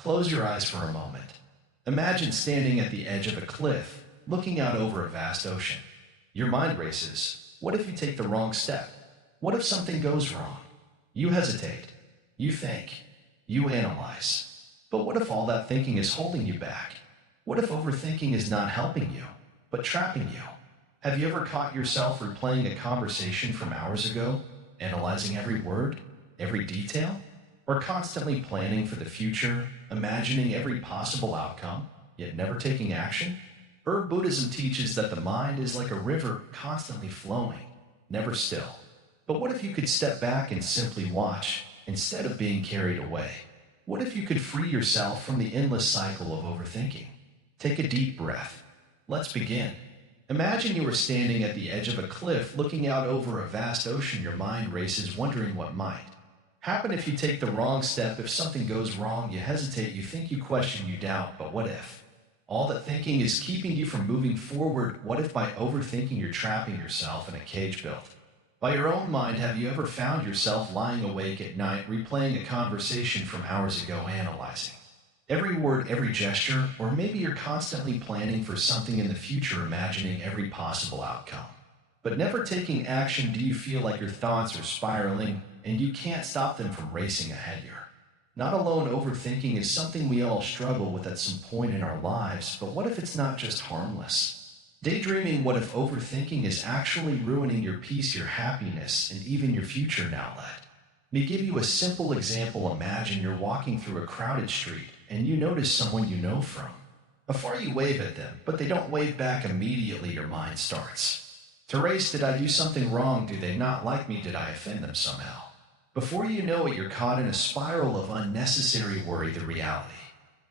Close your eyes for a moment. Imagine standing at the edge of a cliff, looking out over a vast ocean. Your mind races. What if you take the wrong step? What if something goes wrong? You hesitate. You think. You analyze. But what if all that thinking is holding you back? What if overthinking is not helping you, but trapping you? Have you ever caught yourself replaying a conversation from hours ago, analyzing every word, every detail? Or constantly planning for the future, imagining every possible outcome, yet never taking action? Buddhism teaches that the mind is like a river constantly flowing, never still. But what if you could step back and simply watch, instead of being carried away? What if you could free yourself from the endless cycle of overthinking? Take a deep breath. Let's begin. Imagine you are standing at the edge of a cliff looking out over a vast ocean. Your mind races, wondering what might happen if you take the wrong step. If something goes wrong, you hesitate, you think, you question, you doubt. But what if all that thinking is keeping you from moving forward? What if by overthinking you're trapping yourself in a cage built by your own mind? Have you ever found yourself lying awake at night, replaying a conversation from hours ago, analyzing every word, every gesture? Or maybe you're constantly planning for something in the future, imagining every possible outcome, but never taking action. Do you feel like your thoughts are spiraling and you can't stop them from racing ahead? You're not alone. Overthinking is something we all struggle with at some point in our lives, but what if it's not just harmless daydreaming? What if overthinking is actually ruining your peace, your happiness, and even your future? Now let me give you a simple example. Imagine you're walking through a crowded street and you notice someone you know from afar. You wave at them, but they don't wave back immediately. Your mind starts to race. Did I do something wrong? Do they not like me? Did I offend them somehow? Before you know it, you're caught in a spiral of unnecessary worry. The reality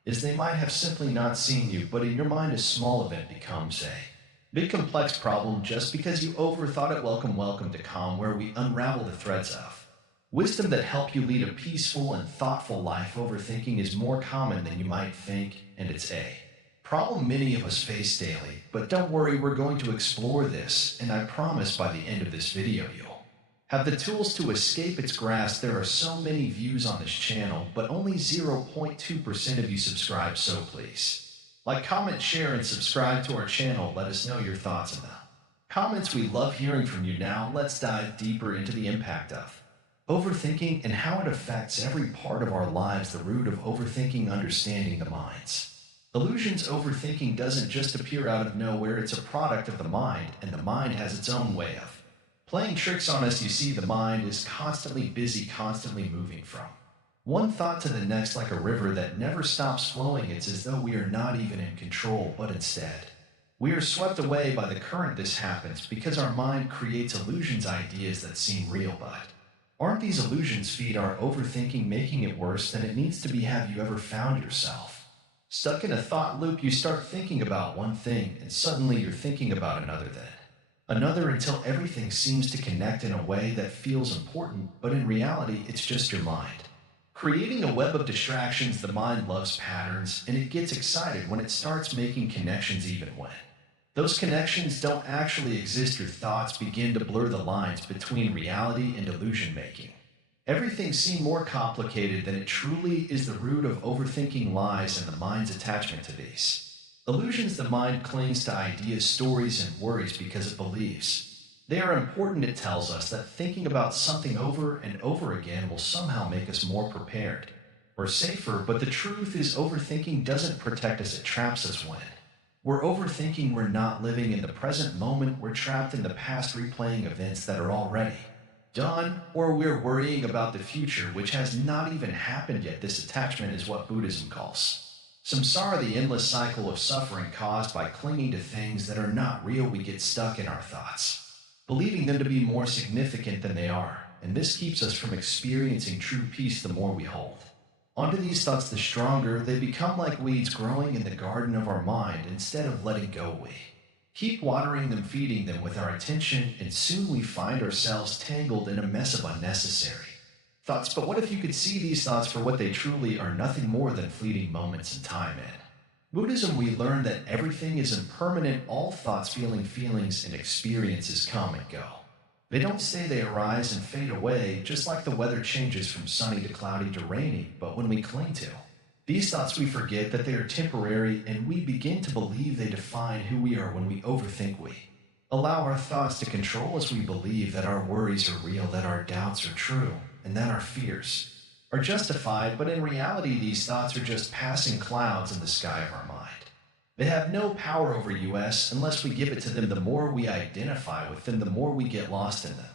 is they might have simply not seen you, but in your mind a small event becomes a big complex problem just because you overthought it. Welcome to Calm, where we unravel the threads of wisdom that help you lead a peaceful and thoughtful life. Overthinking is more common than you might think, and it's a problem many of us face daily. But don't worry, we're going to explore this, and I promise by the end of this video you'll have the tools to escape its grasp. There are so many views on this channel, but only 0.2% of you subscribe, so please like, comment, share, and subscribe to our channel. Let us know your thoughts in the comments. We love hearing from you. Now let's dive deeper into the impact of overthinking and how it affects every part of our lives. The root of overthinking: understanding the mind's illusions. Overthinking doesn't just appear out of nowhere. It's a product of the mind, and the mind has its own way of playing tricks on us. You see, the mind is constantly busy, constantly moving from one thought to the next like a river that never stops flowing. It's as though we are not even in control, but instead we are swept away by the current. This happens because our mind creates illusions, ideas that seem real, but aren't. These illusions feed our overthinking, making it worse than it needs to be. Have you ever found yourself stuck in a thought loop? You start thinking about one thing and suddenly you're thinking about another, then another, until everything seems to connect in a way that feels important, but in reality it's just your mind creating a web of distractions. The mind loves patterns, and it gets excited when it starts making connections, even when those connections don't actually exist. Your thoughts begin to blur the lines between reality and illusion, making everything seem more complicated than it truly is. The root of overthinking lies in the mind's attachment to these illusions. The mind clings to ideas, stories, and worries because it believes they are important. It tells us that thinking about something over and over again will somehow make us more prepared or safer. But the truth is, overthinking doesn't protect us, it traps us. When we're overthinking, we're not living in the present moment. We're trapped in the past, replaying events that are already done, or we're worrying about the future, which has not even happened yet. This attachment is what Buddhism calls samsara, the endless cycle of suffering caused by clinging to things that are not real. We get stuck in our thoughts, believing them to be more significant than they are, and this keeps us from experiencing true peace. The more we hold onto these thoughts, the stronger they become, like weeds growing in the garden of our mind. Instead of letting go, we keep watering them, feeding them with our attention, and soon we find ourselves tangled in a mess of unnecessary thoughts. But what if you could see these thoughts for what they truly are: nothing more than fleeting moments in time. In Buddhism, we learn that everything is impermanent. All thoughts, feelings, and experiences come and go. They don't stay, they arise and fade away, just like the weather changes from sunny to cloudy to rainy. But when we cling to These thoughts we forget that they are temporary and we begin to believe they define who we are when we overthink. We allow our thoughts to control us. We believe that our worries are real, that our doubts are true, and that our fears are justified, but in reality, these thoughts are just passing clouds in the sky of our mind. They have no power over us unless we give it to them. The more we identify with them, the more we get lost in them.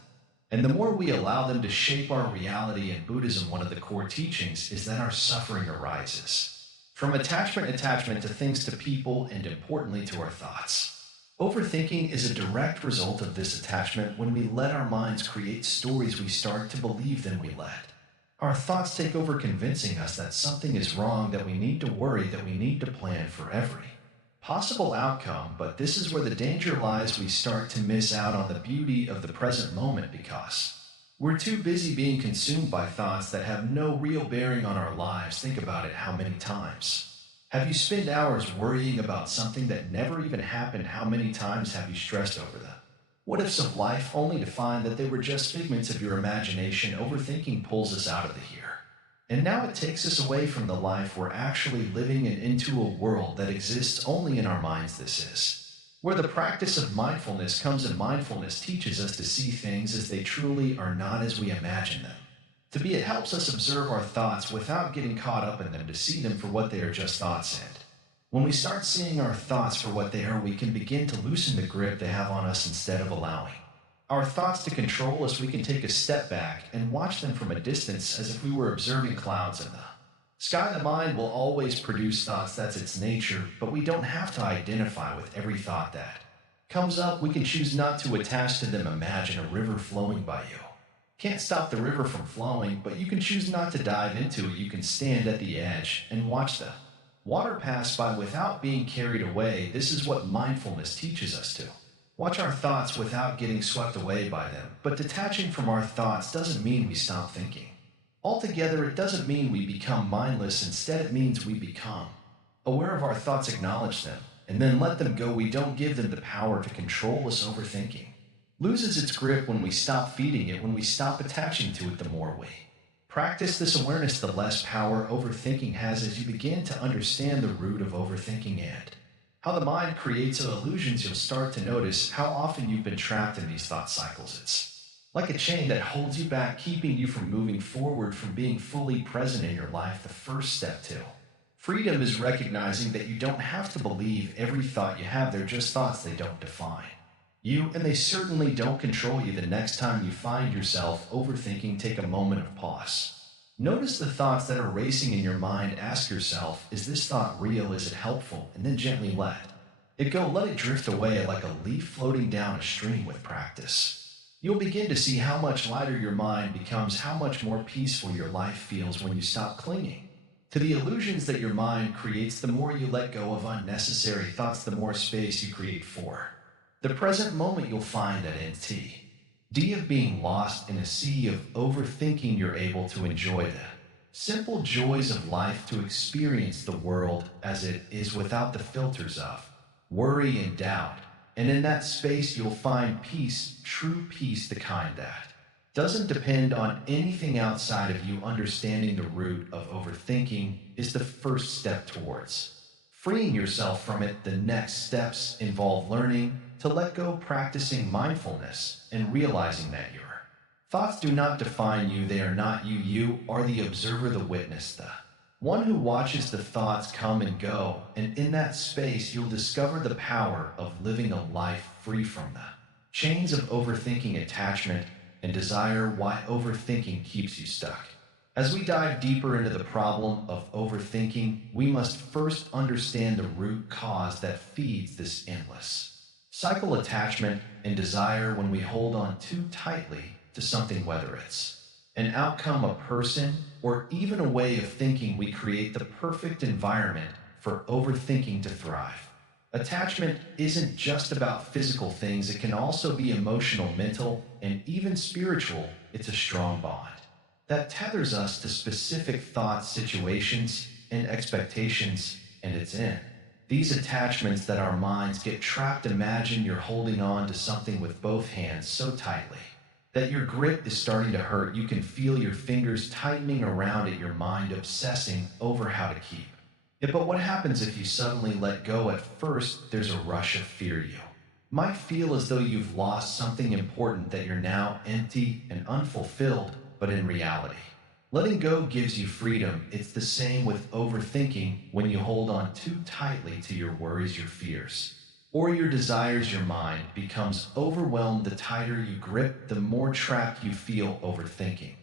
And the more we allow them to shape our reality. In Buddhism, one of the core teachings is that our suffering arises from attachment to things, to people, and importantly to our thoughts. Overthinking is a direct result of this attachment. When we let our minds create stories, we start to believe them. We let our thoughts take over, convincing us that something is wrong, that we need to worry, that we need to plan for every possible outcome. But this is where the danger lies. We start to miss out on the beauty of the present moment because we're too busy being consumed by thoughts that have no real bearing on our lives. Think about it. How many times have you spent hours worrying about something that never even happened? How many times have you stressed over the what ifs of life, only to find that they were just figments of your imagination? Overthinking pulls us out of the here and now. It takes us away from the life we're actually living and into a world that exists only in our minds. This is where the practice of mindfulness comes in. Mindfulness teaches us to see things as they truly are, not as we imagine them to be. It helps us observe our thoughts without getting caught up in them, to see them for what they are, just thoughts. And when we start seeing our thoughts for what they are, we can begin to loosen the grip they have on us. Instead of allowing our thoughts to control us, we can take a step back and watch them from a distance, as if we were observing clouds in the sky. The mind will always produce thoughts, that's its nature, but we don't have to identify with every thought that comes up. We can choose not to attach to them. Imagine a river flowing by you. Can't stop the river from flowing, but you can choose not to dive into it. You can stand at the edge and watch the water pass by without being carried away. This is what mindfulness teaches us to watch our thoughts without getting swept away by them. But detaching from our thoughts doesn't mean we stop thinking altogether. It doesn't mean we become mindless. Instead, it means we become aware of our thoughts, acknowledge them, and then let them go. We don't give them the power to control us. Overthinking loses its grip when we stop feeding it, when we stop attaching to it. The more we practice this awareness, the less power overthinking has. As you begin to understand the root of overthinking and how the mind creates illusions, you'll start to notice how often you've been trapped in these thought cycles. It's like a chain that holds you back, keeping you from moving forward, from being fully present in your life. The first step to freedom is recognizing that you don't have to believe every thought you have. They're just thoughts. They don't define you, and they certainly don't control you. The next time you find yourself overthinking, take a moment of pause. Notice the thoughts that are racing in your mind. Ask yourself, is this thought real? Is it helpful? And then gently let it go. Let it drift away like a leaf floating down a stream. With practice, you'll begin to see how much lighter your mind becomes, how much more peaceful your life feels when you stop clinging to the illusions that your mind creates. The more you let go of unnecessary thoughts, the more space you create for the present moment. You'll find that in D of being lost in a sea of overthinking, you're able to enjoy the simple joys of life, to experience the world as it is without the filters of worry and doubt. And in that space, you'll find peace, true peace, the kind that doesn't depend on anything outside of you. Understanding the root of overthinking is the first step towards freeing yourself from it. The next steps involve learning to let go, practicing mindfulness, and realizing that your thoughts do not define you. They are not you. You are the observer, the witness, the one who watches the thoughts come and go. And in that space, you'll discover the power of living a life free from the chains of overthinking, attachment, and desire. Why overthinking keeps you stuck. As we dive deeper into the problem of overthinking, we must first understand the root cause that feeds this endless cycle: attachment and desire. When we hold on too tightly to something, whether it's an outcome, a person, or even a way of thinking, we create the perfect environment for overthinking to thrive. Attachment isn't just about physical things. It can also be emotional, mental, and even spiritual. It's a strong bond that tethers us to specific thoughts, situations, and expectations, and it's in these attachments that our minds get trapped. Imagine you're holding on to something with both hands so tightly that your grip is starting to hurt. You can feel your fingers tightening around it, your mind obsessing over how to keep. But what happens if you suddenly let go? At first, there's a rush of fear. You might feel as though you've lost something important, that you're now empty and unfulfilled, but in reality, letting go gives you freedom. It's the same with overthinking. When you hold on too tightly to your worries, your fears, or your desires, your mind becomes overwhelmed. The tighter you grip, the more trapped you feel. Overthinking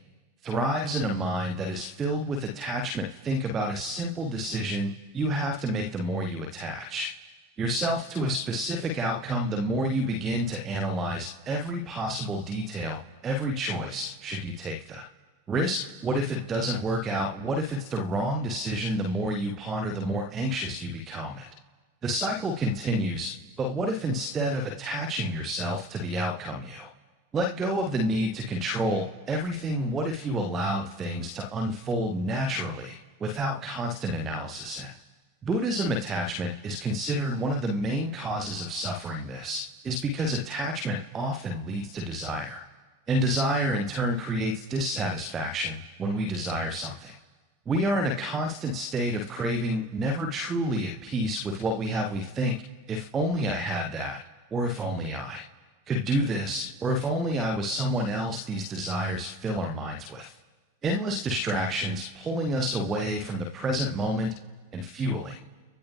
thrives in a mind that is filled with attachment. Think about a simple decision you have to make. The more you attach yourself to a specific outcome, the more you begin to analyze every possible detail, every choice. Should you take the risk? What if it doesn't work out? What if it's the wrong decision? The more you ponder, the more anxious you become. The cycle continues. But what if, instead of attaching yourself to the outcome, you let go of the need to control everything? What if you allowed things to unfold naturally without constant analysis? In Buddhism, attachment is considered one of the main causes of suffering. This is because attachment often leads to desire, and desire in turn creates dissatisfaction. When we desire something, we are in a constant state of craving, never truly at peace with what we have. We think, if only I had that, or if only I could do this, or if only I was someone else. These desires fill our minds with endless distractions, pulling us away from the present moment and fueling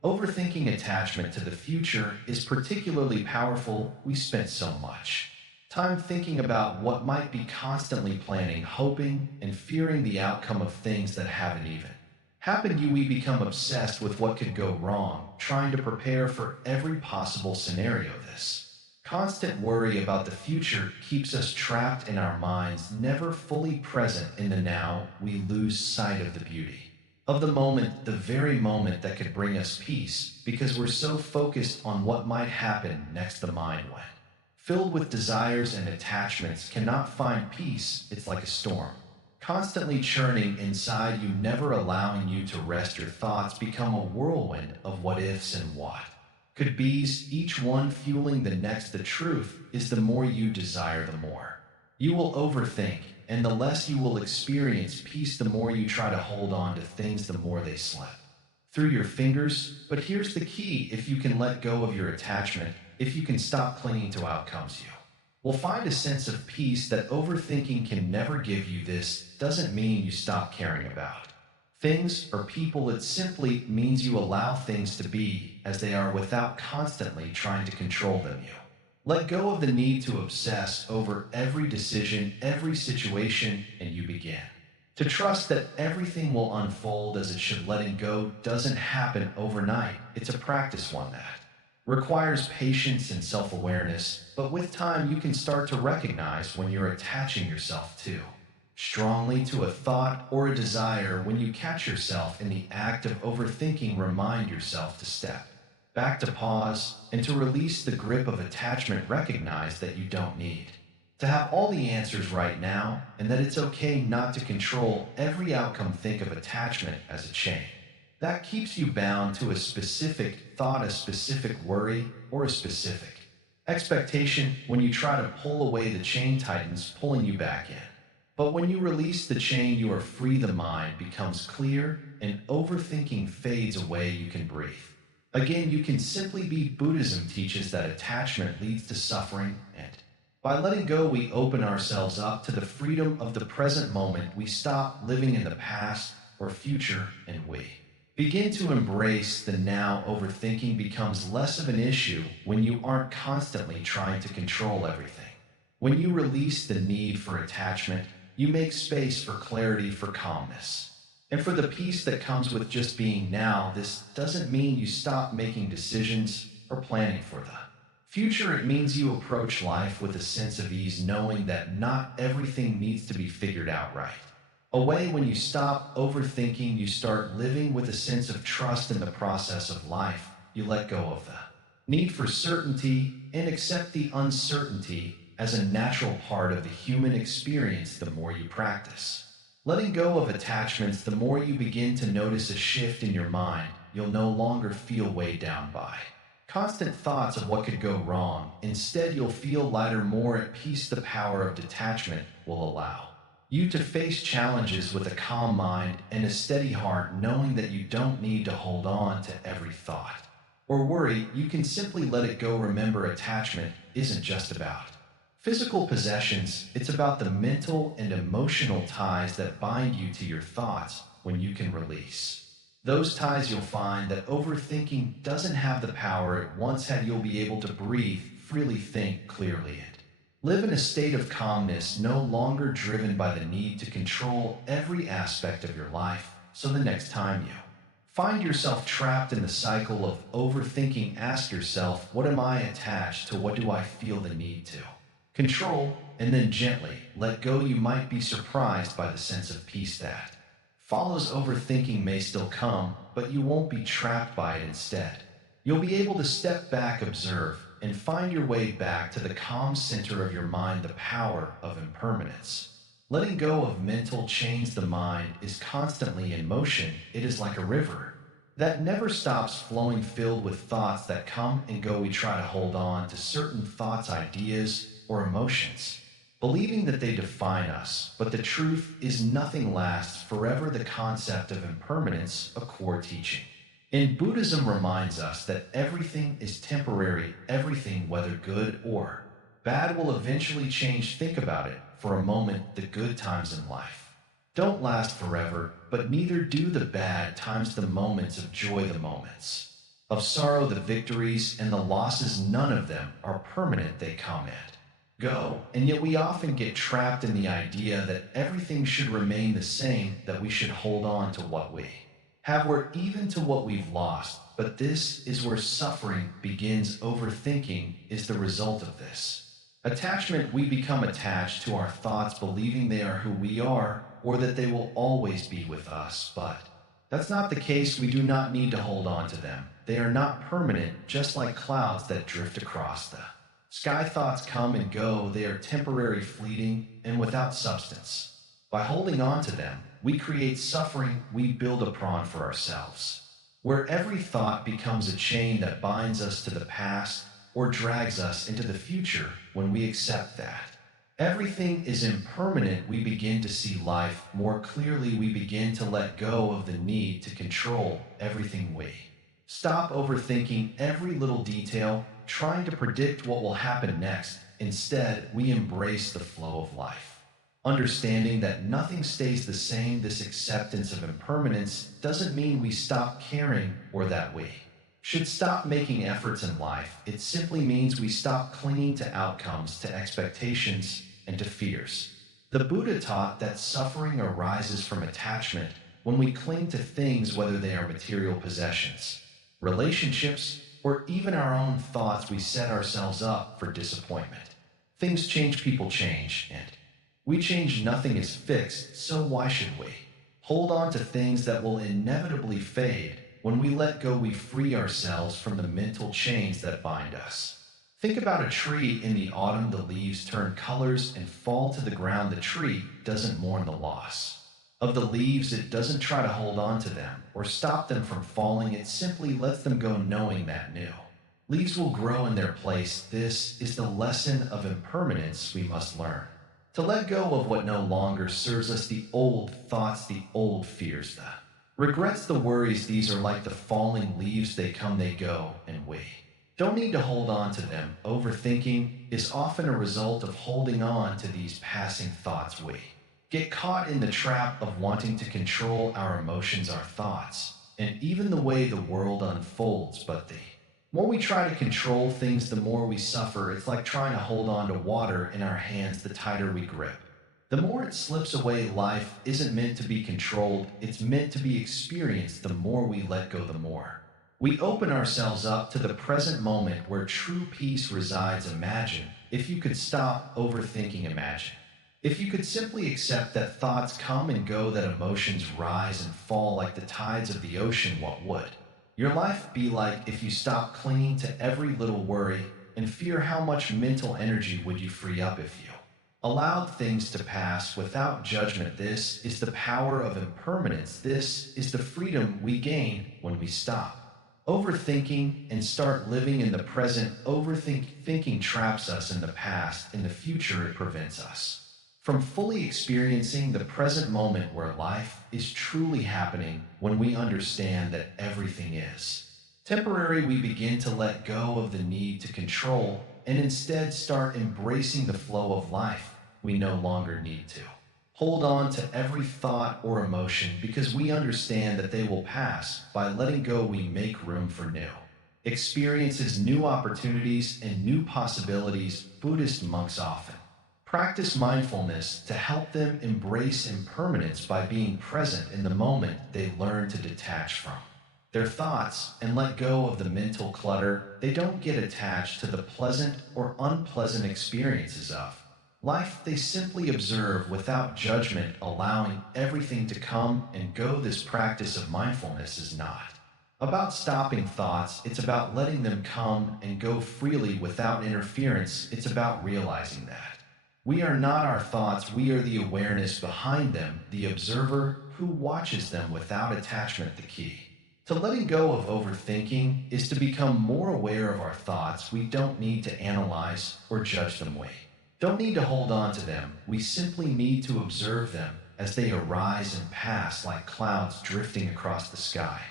overthinking. Attachment to the future is particularly powerful. We spend so much time thinking about what might be, constantly planning, hoping, and fearing the outcome of things that haven't even happened. We become obsessed with what could go wrong, trying to prepare for every possible scenario. This constant worry about the future keeps us trapped in our minds, never fully present in the now. We lose sight of the beauty of the moment, the very moment that could bring us peace, because we're so focused on what might happen next. The mind, when filled with desires and attachments, cannot find peace. It's like a storm, constantly churning inside you, never allowing you to rest. Your thoughts become a whirlwind of what ifs and what could be's, each one fueling the next. The truth is, the more you desire, the more you will overthink, and the less you will experience peace. The more you try to hold on to things, the more they slip through your fingers. But here's the key: if you can let go of your attachment, if you can stop clinging to outcomes, you will find a sense of peace that overthinking can never give you. This doesn't mean you stop caring about things or people. It simply means you allow things to be as they are without constantly trying to control them. You let go of the need to obsess over every decision, every situation, and you begin to trust that everything will unfold as it should. Letting go doesn't happen overnight. It's a practice, one that requires patience and self-awareness, but with time you can start to recognize when you're attaching yourself too strongly to a thought or a desire. When you catch yourself in the act of overthinking, remind yourself to step back, to pause, and to release the grip of attachment. Recognize that you don't need to have all the answers right now, and that it's okay not to control every outcome. Think of attachment as a chain that keeps you bound to a specific thought, a specific worry, or a specific expectation. When you try to pull away, the chain tightens, pulling you back in. But when you release the chain, you are free. The mind becomes clear, and overthinking fades away. You can breathe again. You can simply be. Buddhism teaches that attachment leads to suffering, and by letting go, we open ourselves up to the freedom of the present moment. We stop living in the past or future, and we begin to embrace the now. Overthinking becomes less of an issue when you aren't constantly trying to control everything. When you release the need for attachment, you make space for clarity, for calmness, and for the peace that comes with just being now. This doesn't mean you stop making decisions or planning for the future. It means you approach life with a sense of ease, knowing that not everything needs to be figured out right away. When you stop overthinking, you start living with a sense of trust in the process of life. You let go of the need for certainty and accept the uncertainty as a natural part of the human experience. The more you practice letting go of attachments, the more you begin to notice a shift in your mind. You'll no longer feel weighed down by constant thoughts of what could go wrong. Instead, you'll feel lighter, more at peace. The power of detachment will allow you to face challenges with a calm mind and a steady heart, knowing that you don't need to hold on to every thought or worry. You can simply let it go. Remember, attachment isn't just about physical possessions, it's about the mental and emotional ties that bind you to your thoughts. When you can release those ties, you'll find that overthinking doesn't have the power it once had. You'll be able to breathe freely, think clearly, and live in a state of calmness, no longer driven by the need to control every aspect of your life. So the next time you find yourself trapped in the cycle of overthinking, ask yourself, what am I attached to? What do I feel the need to control? And then gently let go. You might be surprised by the sense of peace that follows. Overthinking may still come, but you won't be trapped by it. Instead, you'll be able to step back, observe, and find your way back to the calm center of your mind. The power of impermanence. Letting go of mental chains. The mind is constantly in motion. It is like a river that never stops flowing, filled with thoughts that come and go. We try to hold on to certain thoughts, ideas, or emotions, believing that they define us, but the truth is nothing lasts forever. The concept of impermanence, a core teaching in Buddhism, reminds us that everything is temporary. Everything, whether good or bad, will eventually change. Think about it for a moment. The good times in life don't last forever, but neither do the bad times, the moments of joy, the moments of sorrow, the victories and the losses. None of them are permanent. They come and go. And yet we often get trapped in the idea that everything should remain the same, that we should hold on to what we have, or even to what we've lost. But this is where suffering begins. Overthinking is the result of this attachment. We become attached to our thoughts, believing they are who we are, or that they will always be with us. But that's not the case. We do not need to hold on to them. They are not permanent, just like clouds that drift across the sky. Thoughts come and go. They are temporary, fleeting, and without substance. By holding on to them, we create suffering. We build a prison for ourselves, where every thought becomes a chain that binds us to the past or drags us into the future. When we accept that everything is impermanent, we begin to see life more clearly. We begin to let go of the need to control everything. We stop overthinking every little detail, trying to predict what will happen next. Instead, we embrace the flow of life, understanding that nothing stays the same. This acceptance of impermanence doesn't mean we stop caring or that we should stop making efforts in life. It simply means we stop clinging to outcomes, to expectations, and to fears. The Buddha taught that suffering arises from attachment when we cling to things, whether they are material possessions, relationships, or even our own thoughts. We set ourselves up for disappointment. Things change, people change, and we change. Nothing is fixed, so why should we hold on to things that will inevitably fade? When we let go, we free ourselves from the mental chains that bind us. Think about a tree in the autumn. The leaves turn colors and fall to the ground. The tree doesn't mourn the loss of the leaves. It doesn't try to hold on to them or stop them from falling. It simply lets them go, knowing that new leaves will grow in their place. This is the lesson of impermanence we must learn. To let go of what no longer serves us, the old thoughts, the old fears, the regrets, the worries. These are like the falling leaves. They come, they go, and we don't need to hold on to them. Overthinking is often a result of holding on to these passing thoughts. We get caught in the trap of wanting to control our emotions, our thoughts, and even the way the world unfolds. But the more we try to control things, the more we suffer. It's like trying to hold on to water in our hands. The tighter we grip, the more it slips away. Life isn't meant to be controlled, it's meant to be experienced. The more we let go, the more we open ourselves up to the present moment where true peace resides. Imagine if you could stop overthinking. Imagine if you could simply accept that thoughts come and go, that emotions rise and fall like the tides of the ocean. What would your life be like if you stopped clinging to every little worry and fear? How much mental energy would you free up if you allowed things to pass without judgment? This is the power of impermanence. This is the freedom we gain when we stop Overthinking and start living in the present. Overthinking traps us in the past. In the future, it prevents us from fully experiencing the present moment where life is truly happening. When we understand that everything is temporary, we begin to let go of the need to control and instead start embracing the flow of life. We no longer need to hold on to every thought or emotion because we understand that they will pass. By letting go, we make room for new experiences, new opportunities, and new possibilities. Buddhist monks often practice mindfulness to help them embrace impermanence. By being present in the moment, they learn to detach from their thoughts and let go of the mental clutter. They don't get attached to the pleasant or unpleasant experiences of life. They simply observe without judgment, allowing everything to come and go. This practice of mindfulness is not about stopping thoughts, it's about letting them come and go freely without interference. It's about realizing that we are not our thoughts, we are the awareness behind them, the observer who watches them without attachment. The key to letting go of overthinking is to become more aware of our thoughts. We don't need to analyze or judge them. We don't need to hold on to them. We simply need to observe them as they arise and pass like clouds drifting across the sky.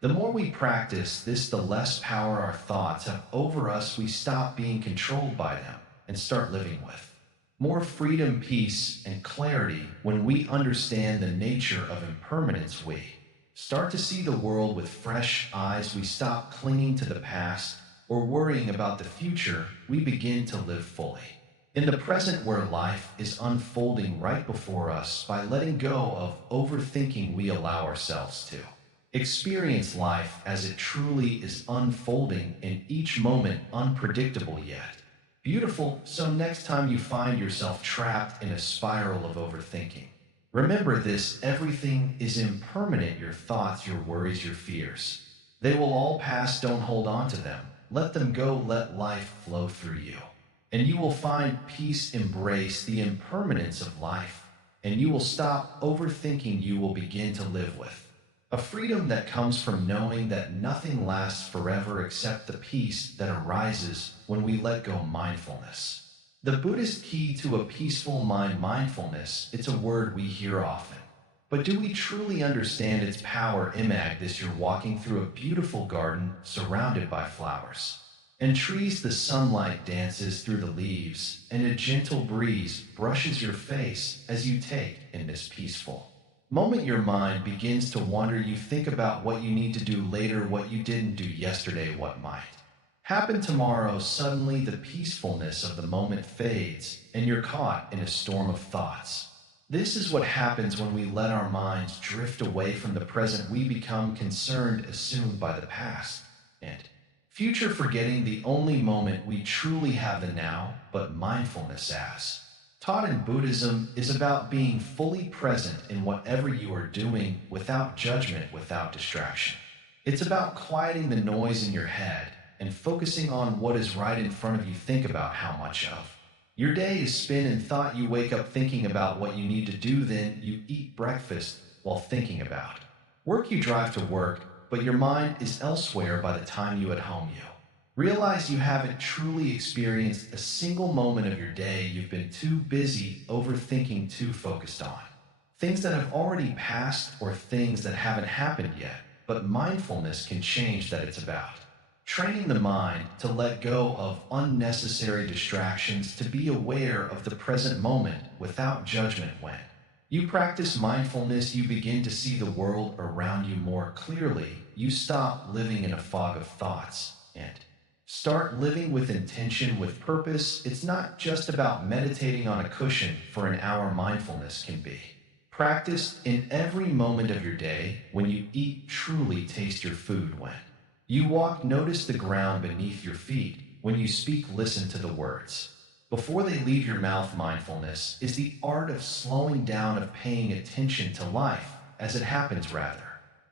The more we practice this, the less power our thoughts have over us. We stop being controlled by them and start living with more freedom, peace, and clarity. When we understand the nature of impermanence, we start to see the world with fresh eyes. We stop clinging to the past or worrying about the future. We begin to live fully in the present where life is unfolding right before us. By letting go of overthinking, we allow ourselves to experience life as it truly is unfolding, in each moment unpredictable yet beautiful. So next time you find yourself trapped in a spiral of overthinking, remember this: everything is impermanent. Your thoughts, your worries, your fears, they will all pass. Don't hold on to them. Let them go. Let life flow through you, and you will find peace. Embrace the impermanence of life, and you will stop overthinking. You will begin to live with a freedom that comes from knowing that nothing lasts forever except the peace that arises when we let go. Mindfulness, the Buddhist key to a peaceful mind. Mindfulness, it's a word we hear often, but do we truly understand its power? Imagine this: you're walking through a beautiful garden surrounded by flowers and trees. The sunlight dances through the leaves, and a gentle breeze brushes your face as you take in this peaceful moment. Your mind begins to wander. You think about what you need to do later, what you didn't do yesterday, what might happen tomorrow. Suddenly, the peacefulness of the moment fades, and you're caught in a storm of thoughts. This is what happens when we let our minds drift away from the present. We become concerned, assumed by the past and future, forgetting the only moment we truly have, the now. But mindfulness, as taught in Buddhism, is about being fully present in whatever you are doing, without judgment, without distraction. It's about quieting the noise in your head and focusing on what is right in front of you. Think about how much of your day is spent in thought. You wake up thinking about what you need to do, then you eat breakfast while thinking about work. You drive to work, but your mind is elsewhere. By the time you at home, you realize you haven't truly experienced a single moment of your day. You've been too busy overthinking, too focused on things that have already passed or things that haven't happened yet. But mindfulness can change that. It's about training the mind to let go of unnecessary distractions, to be aware of the present moment without judgment. When you practice mindfulness, you begin to see the world around you more clearly. You stop living in a fog of thoughts and start living with intention, with purpose. It's not just about meditating on a cushion for an hour. Mindfulness can be practiced in every moment of your day. When you eat, truly taste your food. When you walk, notice the ground beneath your feet. When you speak, listen to the words before they leave your mouth. Mindfulness is the art of slowing down, of paying attention to life as it happens rather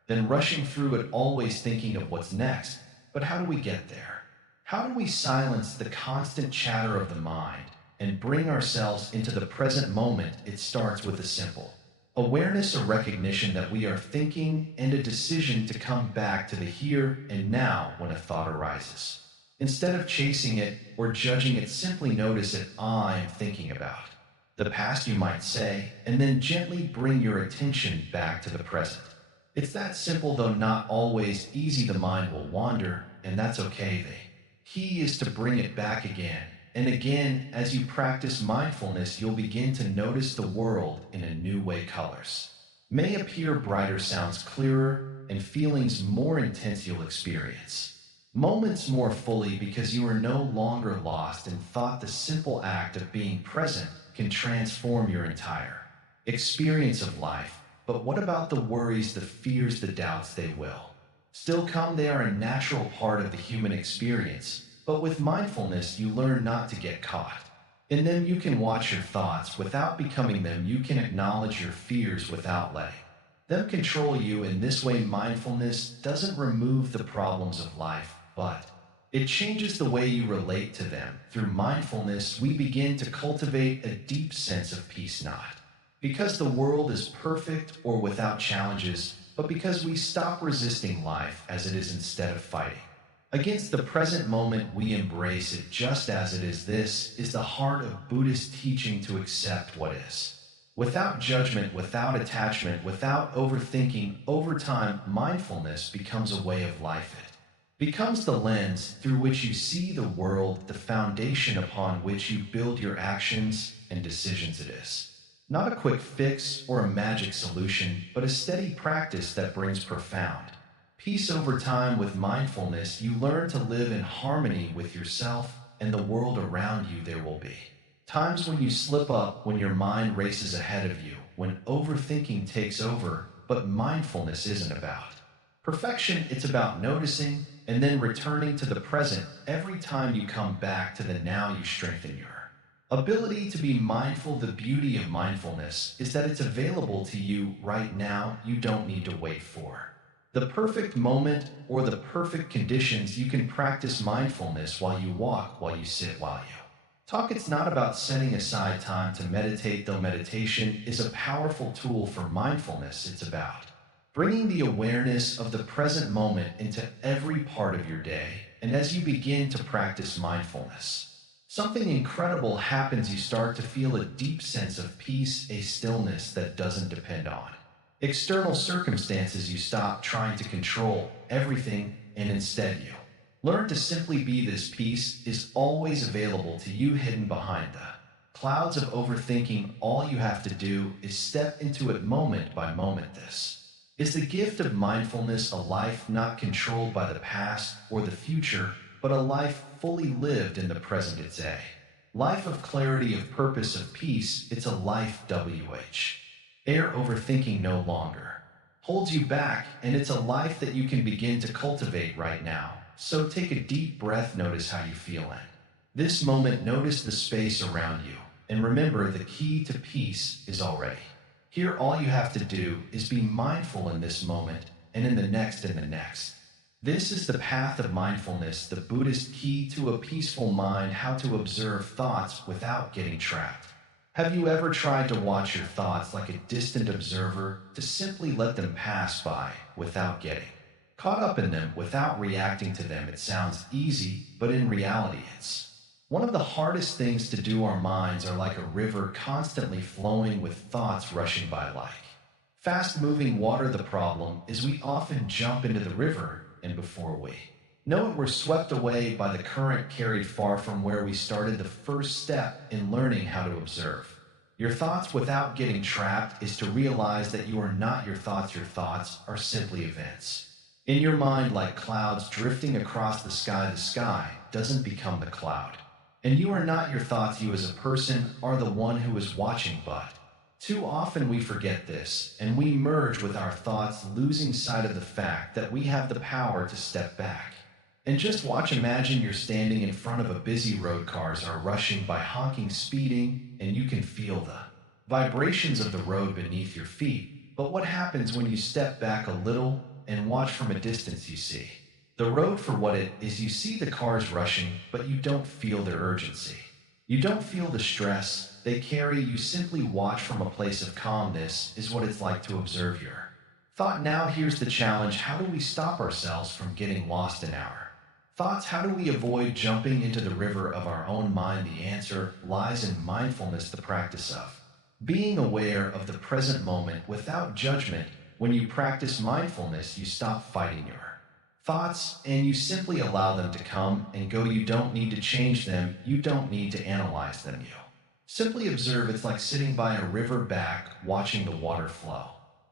than rushing through it, always thinking of what's next. But how do we get there? How do we silence the constant chatter of the mind and bring ourselves into the present moment? It starts with a simple Awareness or recognition that we are thinking and a decision to come back to the here and now when a thought arises. Instead of chasing it or judging it, simply notice it I am thinking about. The past, you might say, and then gently bring your attention back to the present. It's that simple, though not always easy. The mind will wander, and that's okay. The key is to bring it back again and again. As you practice mindfulness, you'll begin to notice the world in a new way. Colors may appear brighter, sounds clearer, and feelings more intense. You'll experience moments more fully because you are no longer lost in thought. The simple act of being present can transform your entire experience of life. But what about the worries, the fears, the doubts? They will still come. They are a natural part of the human experience. But with mindfulness, you learn not to get caught in them. You can watch your thoughts without becoming them. You can acknowledge your fears without letting them control you. In this way, mindfulness doesn't remove the problems of life, but it changes the way you relate to them. Through mindfulness, we begin to cultivate a deep sense of peace, not because the world is perfect or without challenges, but because we stop resisting life as it is instead of fighting against the present moment. We embrace it just as it is. This is the heart of Buddhist teaching: to accept what is, without judgment, without attachment, without overthinking. Over time, mindfulness becomes a way of life. It becomes the lens through which you see the world, the foundation upon which you build your actions and decisions. It is not a quick fix or a magic solution, but a steady practice that brings profound peace over time. With mindfulness, you learn to live in harmony with yourself and the world around you. There will be times when you slip up, when your mind races ahead of you, when overthinking takes over. But mindfulness isn't about perfection. It's about noticing and then returning to the present. Every time you come back to the now, you strengthen your ability to be mindful. The beauty of mindfulness is that it's available to you right now. You don't need to wait for the perfect moment or the perfect conditions. You can practice mindfulness while you walk, while you sit, while you talk. It's not about setting aside time to meditate, though meditation is a powerful tool for mindfulness. It's about bringing the awareness of the present moment into every part of your day. And as you begin to practice mindfulness, something incredible happens. You start to feel a deep sense of peace, a stillness that doesn't depend on external circumstances. You stop trying to control everything, and instead you learn to simply be. This peace is always available to you, hidden behind the clouds of overthinking. All you have to do is step into it moment by moment. This is the gift of mindfulness, a life not controlled by the past or the future, but a life fully lived in the present. It's a life of clarity, of purpose, of peace. It's a life where overthinking no longer holds you back, and it's a life that you can begin to cultivate right now. So take a deep breath. Notice how you feel in this moment. Notice the space around you, and remember, the key to peace is already here. All you have to do is be mindful in this moment and in the next and the next. This is the path of mindfulness, the Buddhist key to a peaceful mind. How to observe thoughts without getting trapped. Have you ever tried to watch your thoughts like a distant observer, to simply let them pass by without getting caught up in them, without reacting to them? It sounds easy, but in reality, it's one of the hardest things to do. Our minds are like a river, constantly flowing with thoughts rushing by like fast-moving water. The problem is we often jump into the river, and before we know it, we're swept away by the current, carried far from where we started. The first step in learning how to observe your thoughts without getting trapped is to realize that you are not your thoughts. Your thoughts are simply events in your mind, like clouds drifting across the sky. The sky doesn't become the cloud, and you are not your thoughts. You as a person are the one who is watching, but too often we forget this, and we merge with our thoughts, losing sight of the fact that we have the power to step back and just watch. Imagine you're standing in front of a busy road. Cars are rushing by, honking, speeding, and you can feel the vibrations of the road beneath your feet. But what happens when you step back a little and watch from a distance? You see the road for what it is. You see the cars rushing, but you don't feel their urgency. You don't feel the stress, they carry you simply watch from a place of calmness is what it's like to observe your thought. Now here's the challenge. How do we stop ourselves from getting lost in our thoughts? How do we avoid jumping into the river of our own mind? The answer lies in mindfulness, the practice of being aware of the present moment without judgment. When you practice mindfulness, you stop fighting your thoughts and you simply allow them to come and go. You don't need to change them. You don't need to analyze them. You simply observe. It's like sitting by a river back, watching the water flow.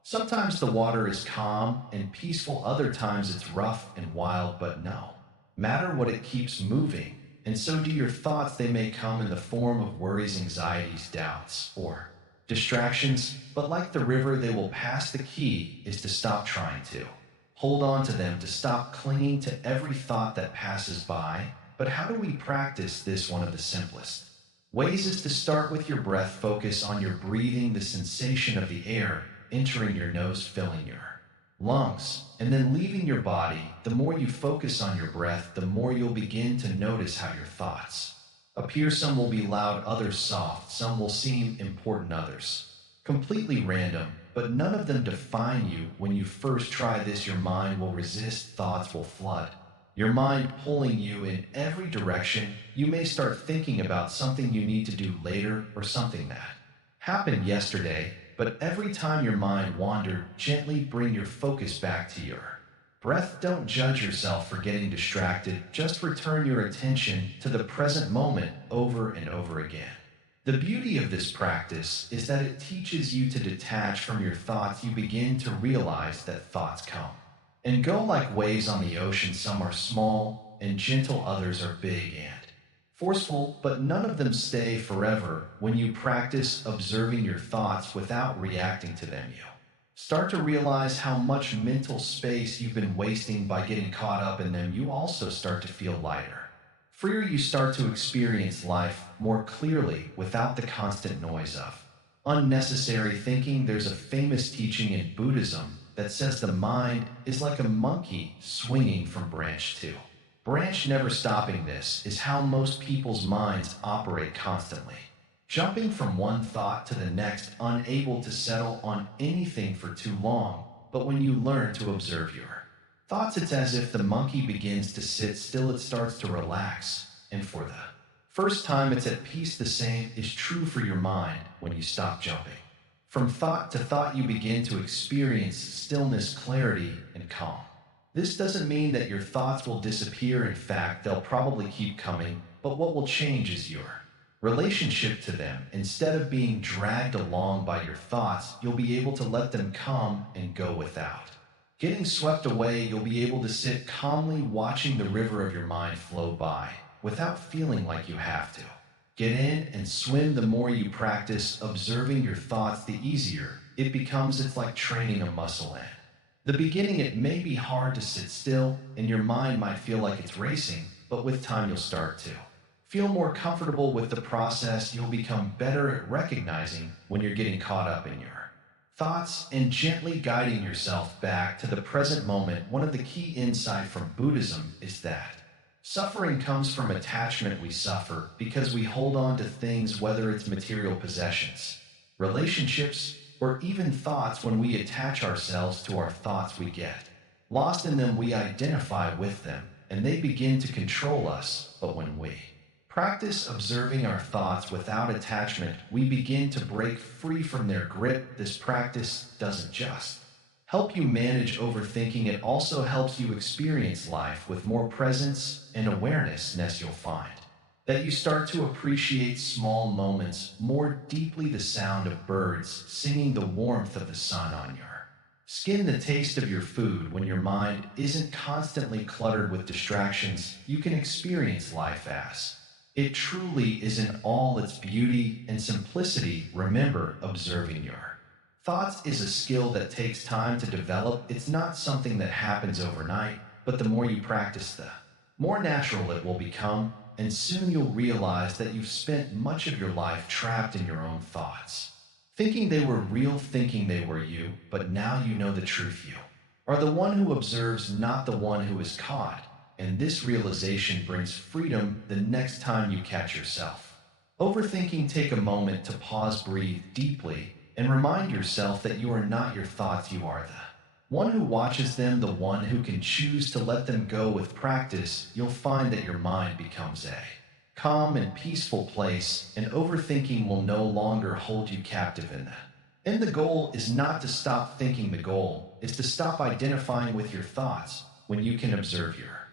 Sometimes the water is calm and peaceful. Other times it's rough and wild, but no matter what, it keeps moving. And so do your thoughts. They may come in the form of worries, anxieties, doubts, or distractions, but like the river, they will pass. The key is to stop trying to hold on to them, to stop clinging to every thought that passes by. But how do we practice this? One of the simplest ways is to start with your breath. Focus on your breathing, the sensation of the air entering your nose, filling your lungs, and then leaving your body. The more you focus on your breath, the more you'll begin to notice how your thoughts appear. Some will be loud, others soft. Some will seem important, others completely random, but none of them define you. When you first try this, your mind will resist. Thoughts will flood your mind, pulling you in every direction. You may start thinking about something you need to do later or something that happened yesterday, but every time your mind wandered, gently bring your focus back to your breath. Don't judge yourself for getting distracted. Just return your attention to the present moment over and over again. The beauty of this practice is that it teaches you to detach from your thoughts. You begin to realize that thoughts come and go like waves on the ocean. Some are small and gentle, others are big and forceful, but none of them stay forever. When you practice observing your thoughts without reacting to them, you start to realize how much mental space you've been wasting by getting caught up in them. You also start to feel lighter, freer. You start to experience life more clearly without the constant noise of unnecessary thinking. There's a famous teaching in Buddhism that says the mind is like a monkey swinging from branch to branch, never stopping. This is how most people's minds operate, constantly jumping from one thought to the next, unable to settle on anything for too long. But when you learn to observe your thoughts, it's as if the monkey begins to sit still. It starts to relax, and for the first time, it's at peace. The same is true for your mind. When you stop jumping from thought to thought, you begin to experience stillness, clarity, and calm. This doesn't mean that your thoughts will disappear. In fact, they'll probably keep coming, but what will change is your relationship to them. Instead of being dragged along by your thoughts, you'll be able to let them come and go without getting swept away. You'll be able to sit calmly watching the river of your mind flow by without feeling like you have to get in and swim. The more you practice observing your thoughts, the easier it becomes. It's like training a muscle. In the beginning, it may be hard to sit still, and your mind might feel like it's racing, but with time, you'll start to feel more comfortable with the process. You'll become better at recognizing when you're getting caught up in your thoughts and gently guiding yourself back to the present moment. One of the key insights from Buddhism is that suffering comes from attachment. We suffer because we hold on to things, whether it's material possessions, relationships, or even thoughts. When we attach ourselves to our thoughts, we get lost in them. We identify with them, and they begin to control us. But when we practice observing our thoughts without attachment, we begin to break free from their grip. This practice doesn't just help you manage overthinking, it also helps you experience life with more presence and awareness. You'll find that you start to appreciate small moments more deeply. The sound of birds singing, the warmth of the sun on your skin, the taste of your food. When your mind isn't constantly cluttered with distractions, you can experience life as it truly is in all its beauty and simplicity. Remember, observing your thoughts is a skill that takes time to develop. It's not something that happens overnight, but the more you practice, the more natural it will become. And soon you'll realize that you've spent much of your life trapped in your own thoughts, thinking they were real, thinking they were you. But now you know the truth. You are the one who observes, not the one who is caught. And this realization brings freedom the next time you catch yourself Overthinking, take a moment to pause, breathe deeply, and remind yourself that you are not your thoughts, you are the one who watches them, the one who can choose to let them go. With practice, you'll find that your mind becomes a calm and peaceful place, and overthinking will no longer hold you captive in that. And the goal is not to stop thinking, the goal is to stop identifying with your thoughts. When you can observe your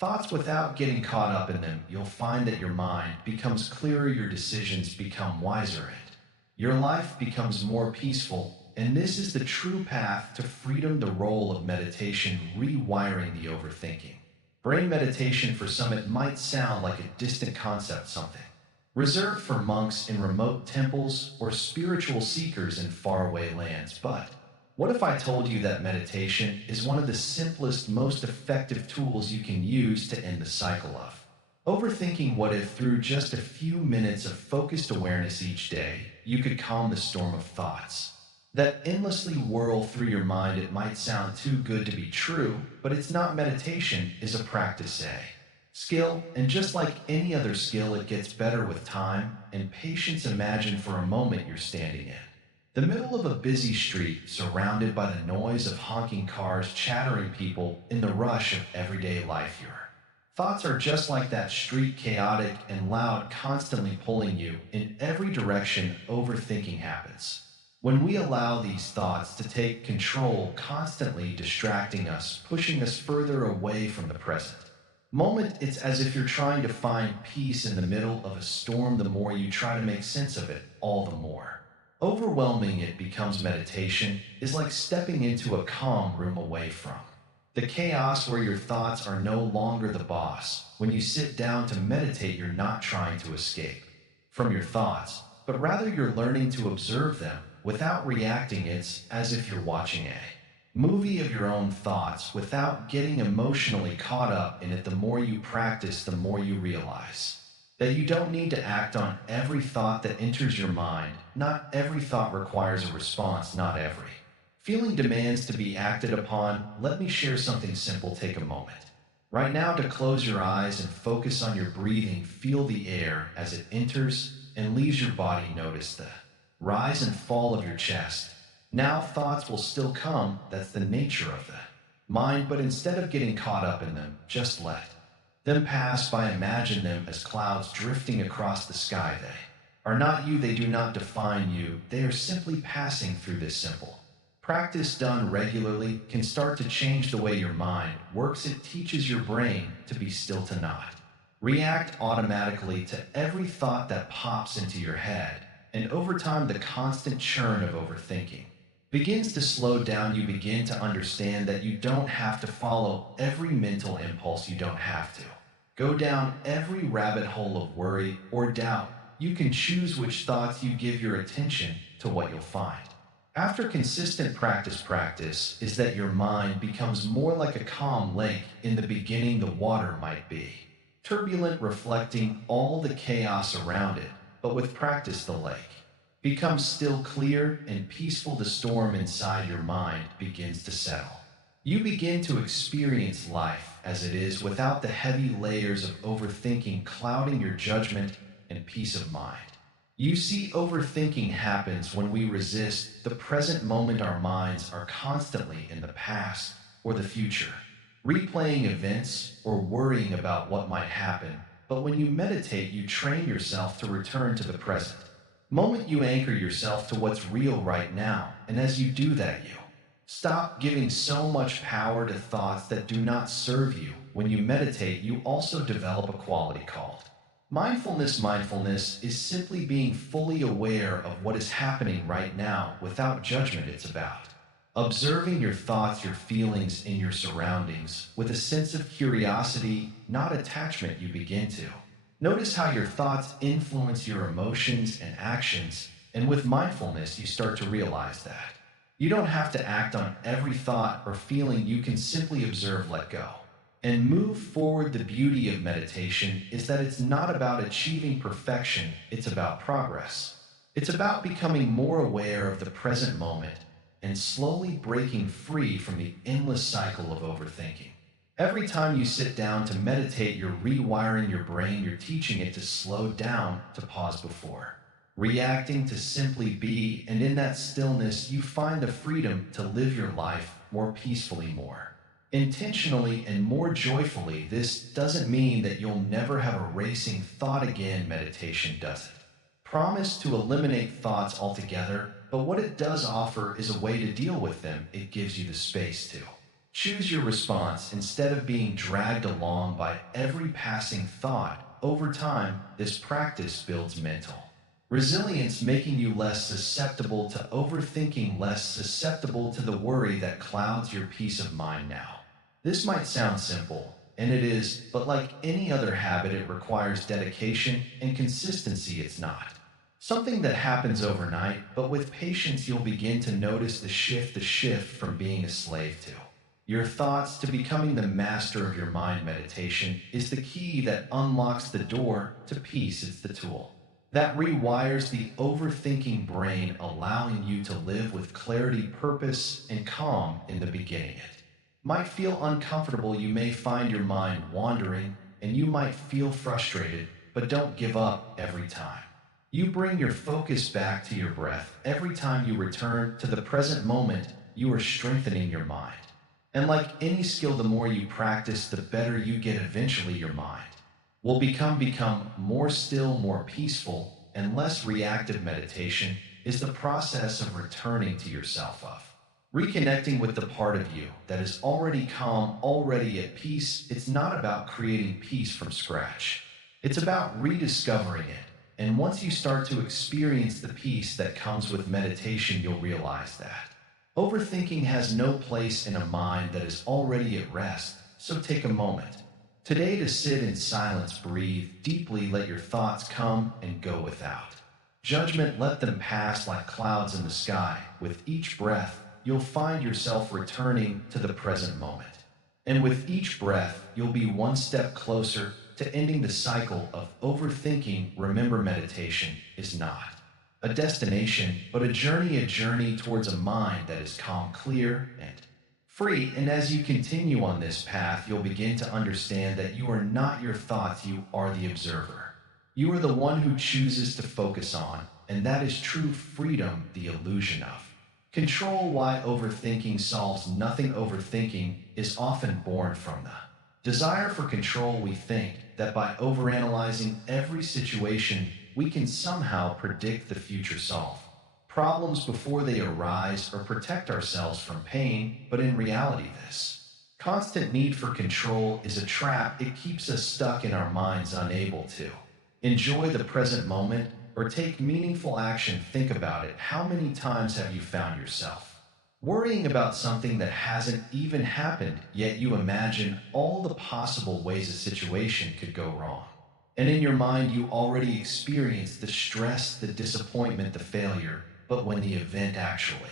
thoughts without getting caught up in them, you'll find that your mind becomes clearer, your decisions become wiser, and your life becomes more peaceful. And this is the true path to freedom, the role of meditation, rewiring the overthinking. Brain meditation, for some, it might sound like a distant concept, something reserved for monks in remote temples or spiritual seekers in faraway lands. But what if I told you that meditation is one of the simplest, most effective tools you can use to end the cycle of overthinking? What if, through just a few minutes of focused awareness each day, you could calm the storm of thoughts that endlessly whirl through your mind? It might sound too good to be true, but it's not. Meditation is a practice, a skill, and just like any other skill, it gets better with time and patience. Imagine for a moment you're standing in the middle of a busy street, surrounded by the noise of honking cars, chattering people, in the rush of everyday life. Your thoughts are just like that street, chaotic and loud, constantly pulling you in every direction. Overthinking happens when we allow these thoughts to take control, constantly distracting us, pushing us further away from the present moment. It's as if you're trying to find peace in the middle of a storm. The more you try to make sense of it, all the more overwhelming it becomes. Meditation is like stepping into a calm room away from the chaos, where your thoughts are no longer the boss. When you sit down to meditate, you're not trying to escape from your thoughts, but rather you're learning to observe them without reacting. It's as if you're watching a movie of your own thoughts without getting emotionally caught up in it. The more you practice, the more you realize that you don't need to act on every thought that enters your mind. Not every thought requires a response. Not every feeling demands to be acted upon. Let me share something simple. Take a moment right now to close your eyes and focus on your breathing. Feel the air as it enters and leaves your body. Notice the rise and fall of your chest. Now, thoughts will still come. That's the nature of the mind, but instead of getting caught up in them, just let them pass by. Imagine them as clouds drifting across the sky. They are not you, they do not define you, they are simply passing through. This simple practice, done regularly, can start to change the way your mind works. It teaches your brain to be still, to not react automatically to every thought that pops into your head. And over time, the constant churn of overthinking begins to slow down. You begin to understand that you don't have to follow every mental impulse. You don't have to go down every rabbit hole of worry or doubt. You can choose which thoughts you give your attention to. What you'll find after consistent practice is that your mind becomes more like a calm lake. In the beginning, the water might be turbulent, reflecting all the chaos around it, but with practice, the lake becomes still, clear, and peaceful. The storm inside your mind begins to settle. You begin to experience life as it is, without the heavy layers of overthinking clouding your judgment and peace of mind. You see, overthinking happens when we resist the present moment. Our minds are constantly in the past or the future, replaying events or worrying about what might happen. But when you meditate, you train yourself to return to the present moment. You anchor yourself to what's real right now. And as you do that, you stop giving so much power to thoughts that do not serve you. When you meditate, you also develop a quality called mindfulness. Mindfulness is simply being fully aware of what is happening right now without judgment. It's about observing your thoughts, your feelings, and your surroundings with a sense of curiosity, not attachment. You begin to notice how your thoughts influence your emotions and actions, and with mindfulness, you start to realize that you don't have to act on every thought or feeling. You can simply observe, let go, and move forward. The beauty of meditation is that it's not about achieving perfection, it's about progress. It's about becoming more aware of the present moment and slowly breaking free from the endless cycle of overthinking. Every time you sit down to meditate, you're rewiring your brain, you're teaching it to slow down, to pause before reacting, to simply be, and in that stillness, you find the freedom to live your life more peacefully, more intentionally, and more joyfully. This doesn't mean that you'll never have a racing thought again. Meditation doesn't promise to eliminate thoughts altogether, but what it does offer is a way to deal with them. It gives you the space to choose your response instead of being dragged along by every passing thought. Over time, this practice builds mental resilience, making you less susceptible to overthinking, less susceptible to the worry that clouds your peace of mind. Now, this might sound simple, and it is, but like any other habit, it requires dedication and consistency. It's not something that happens overnight, but with patience, you'll begin to notice the shift from being a slave to your thoughts to becoming the master of your mind. Meditation is the key that unlocks the door to peace. It's the tool that rewires the overthinking brain, allowing you to live with clarity, purpose, and calm. In the beginning, it might feel uncomfortable. You may find your mind wandering, and you might feel frustrated, but don't give up. Every time you bring your focus back to your breath, every time you return to the present moment, you are strengthening your mind. And like any skill, the more you practice, the better you get. Eventually, your mind will become more still, more peaceful, and less reactive. Meditation is the process of returning to yourself, of reconnecting with the part of you that is already calm, already at peace. It's not about creating peace from scratch. It's about rediscovering it. And once you start to experience the peace that comes with meditation, you'll realize that overthinking has no place in a mind that is already at rest. So take a moment today to sit in silence, breathe deeply, let your thoughts come and go without judgment, let them pass like clouds in the sky. With each breath, you'll find yourself returning to the present moment. And with each breath, you'll be one step closer to ending the cycle of overthinking. Remember, meditation is not a destination, but a journey towards a mind that is calm, clear, and free. And as you continue on this path, you'll begin to understand that you are not your thoughts, you are the observer. You are the one who chooses to focus on, and that is true freedom, the illusion of control. Why overthinking solves nothing. Overthinking is often born from the desire for control. We think that by overanalyzing every situation, we can somehow predict the future, solve problems before they arise, or protect ourselves from pain. But in reality, this constant need for control is a trap. It keeps us stuck in our minds, unable to enjoy the present moment or take meaningful action. Think about it. How many times have you found yourself worrying about something that hasn't even happened, yet you imagine all the possible ways a situation could go wrong? And in your mind, you already experienced the stress, the disappointment, the failure. But when the event actually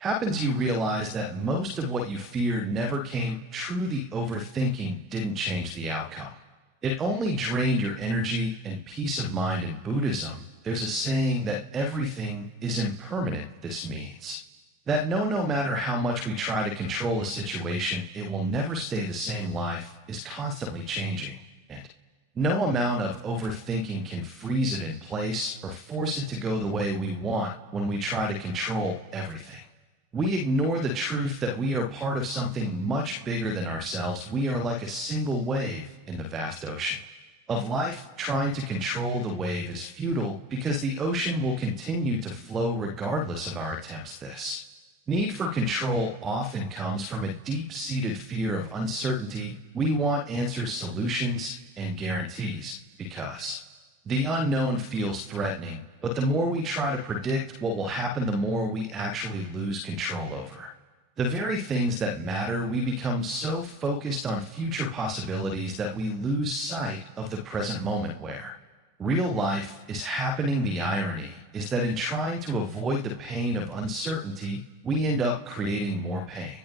happens, you realize that most of what you feared never came true. The overthinking didn't change the outcome. It only drained your energy and peace of mind. In Buddhism, there's a saying that everything is impermanent. This means that no matter how much we try to control a situation, it will never stay the same. Life is constantly changing, and no amount of overthinking can freeze it in place or force it to go the way we want. When we try to control everything, we ignore the truth that we are part of something much bigger than ourselves. We are like a single wave in the vast ocean of life. Trying to control the wave is futile, because the ocean will continue to flow regardless of our attempts. This need for control often comes from a deep-seated fear of uncertainty. We want answers, solutions, and guarantees because the unknown feels threatening. But the more we try to predict what will happen, the more we actually lose control over the very things that matter. We become so focused on future possibilities that we lose sight of the present moment where real life is happening. The irony is that in trying to avoid the pain of uncertainty, we end up creating more pain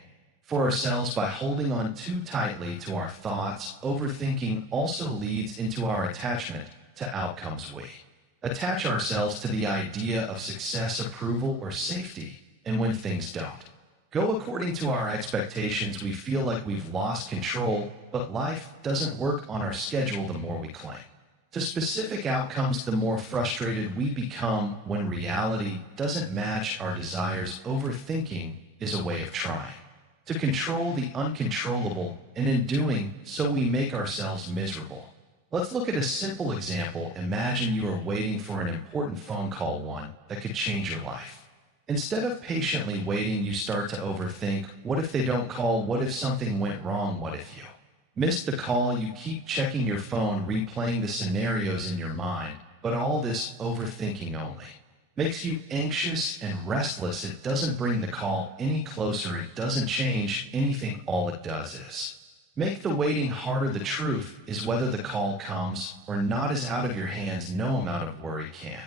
for ourselves by holding on too tightly to our thoughts. Overthinking also leads into our attachment to outcomes. We attach ourselves to the idea of success, approval, or safety, and when things don't go according to our expectations, we feel like we've lost control, but life doesn't work on our schedule the more we cling to specific outcomes, the more frustrated we become when reality doesn't match our desires. Overthinking is a way of trying to control the uncontrollable, and in doing so, we make ourselves miserable. Let's look at a simple example. Imagine you are waiting for an important phone call, one that could change your life. Instead of patiently waiting, you start to overthink. What if they don't call? What if something went wrong? What if you miss the call? You keep checking your phone, replaying the scenarios in your mind, but all this overthinking only makes you anxious and restless. It doesn't bring the call any closer, it doesn't change anything. All it does is make the waiting harder. The truth is, whether the call comes or not is out of your hands. No amount of worry can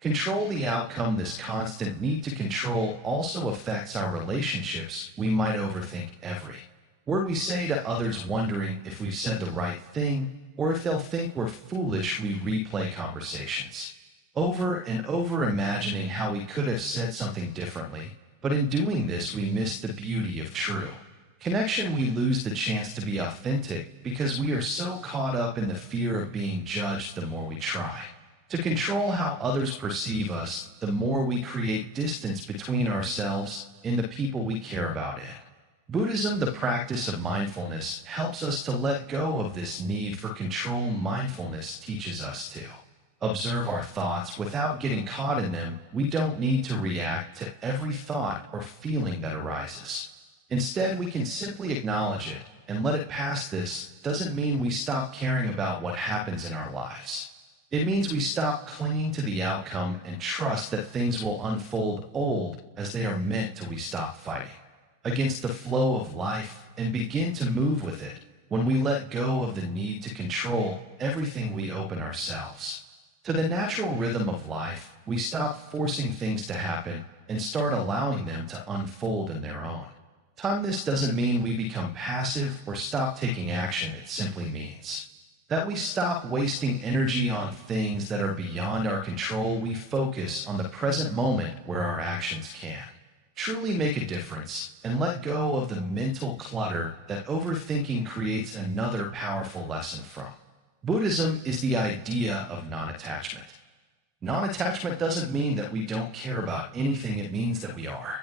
control the outcome. This constant need to control also affects our relationships. We might overthink every word we say to others, wondering if we've said the right thing or if they'll think we're foolish. We replay conversations over and over, imagining how we could have said something differently. But in doing this, we miss the beauty of true connection. We lose the chance to be authentic because we are so caught up in the fear of being judged. The more we try to control how others perceive us, the more we create distance between ourselves and the people we care about. In Buddhism, the practice of mindfulness helps us to let go of this need for control. Mindfulness teaches us to observe our thoughts without getting caught in them. We don't need to react to every thought or feeling that arises. Instead, we can simply acknowledge it and let it pass. This doesn't mean we stop caring about what happens in our lives. It means we stop clinging to the outcome and trust that things will unfold old as they are meant till we stop fighting against the flow of life and begin to move with it. When we let go of the need to control everything, we open ourselves to the natural rhythm of life. We stop forcing things to happen and start allowing them to unfold in their own time. This doesn't mean we become passive or stop taking action. It simply means that we stop wasting energy on things that are beyond our control. We focus on the present moment where our actions can truly make a difference and let go of the mental clutter that overthinking creates. Another powerful lesson from Buddhism is the idea of non-attachment. Non-attachment doesn't mean that we don't care about anything. It means that we are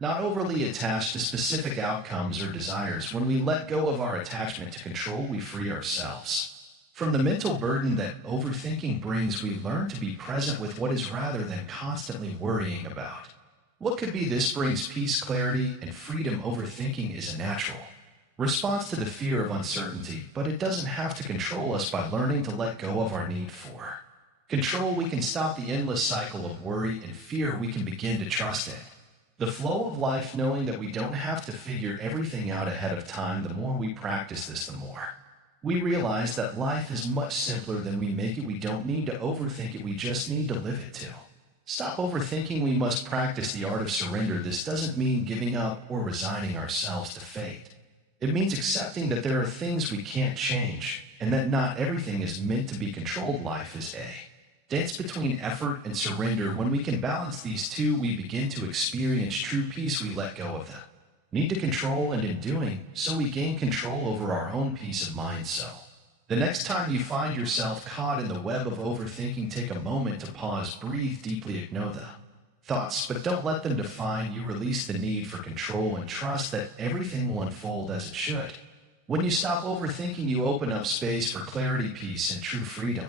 not overly attached to specific outcomes or desires. When we let go of our attachment to control, we free ourselves from the mental burden that overthinking brings. We learn to be present with what is rather than constantly worrying about what could be. This brings peace, clarity, and freedom. Overthinking is a natural response to the fear of uncertainty, but it doesn't have to control us. By learning to let go of our need for control, we can stop the endless cycle of worry and fear. We can begin to trust it, the flow of life, knowing that we don't have to figure everything out ahead of time. The more we practice this, the more we realize that life is much simpler than we make it. We don't need to overthink it, we just need to live it too. Stop overthinking. We must practice the art of surrender. This doesn't mean giving up or resigning ourselves to fate. It means accepting that there are things we can't change and that not everything is meant to be controlled. Life is a dance between effort and surrender. When we can balance these two, we begin to experience true peace. We let go of the need to control, and in doing so, we gain control over our own peace of mind. So, the next time you find yourself caught in the web of overthinking, take a moment to pause, breathe deeply, ignore the thoughts, but don't let them define you. Release the need for control and trust that everything will unfold as it should. When you stop overthinking, you open up space for clarity, peace, and true freedom.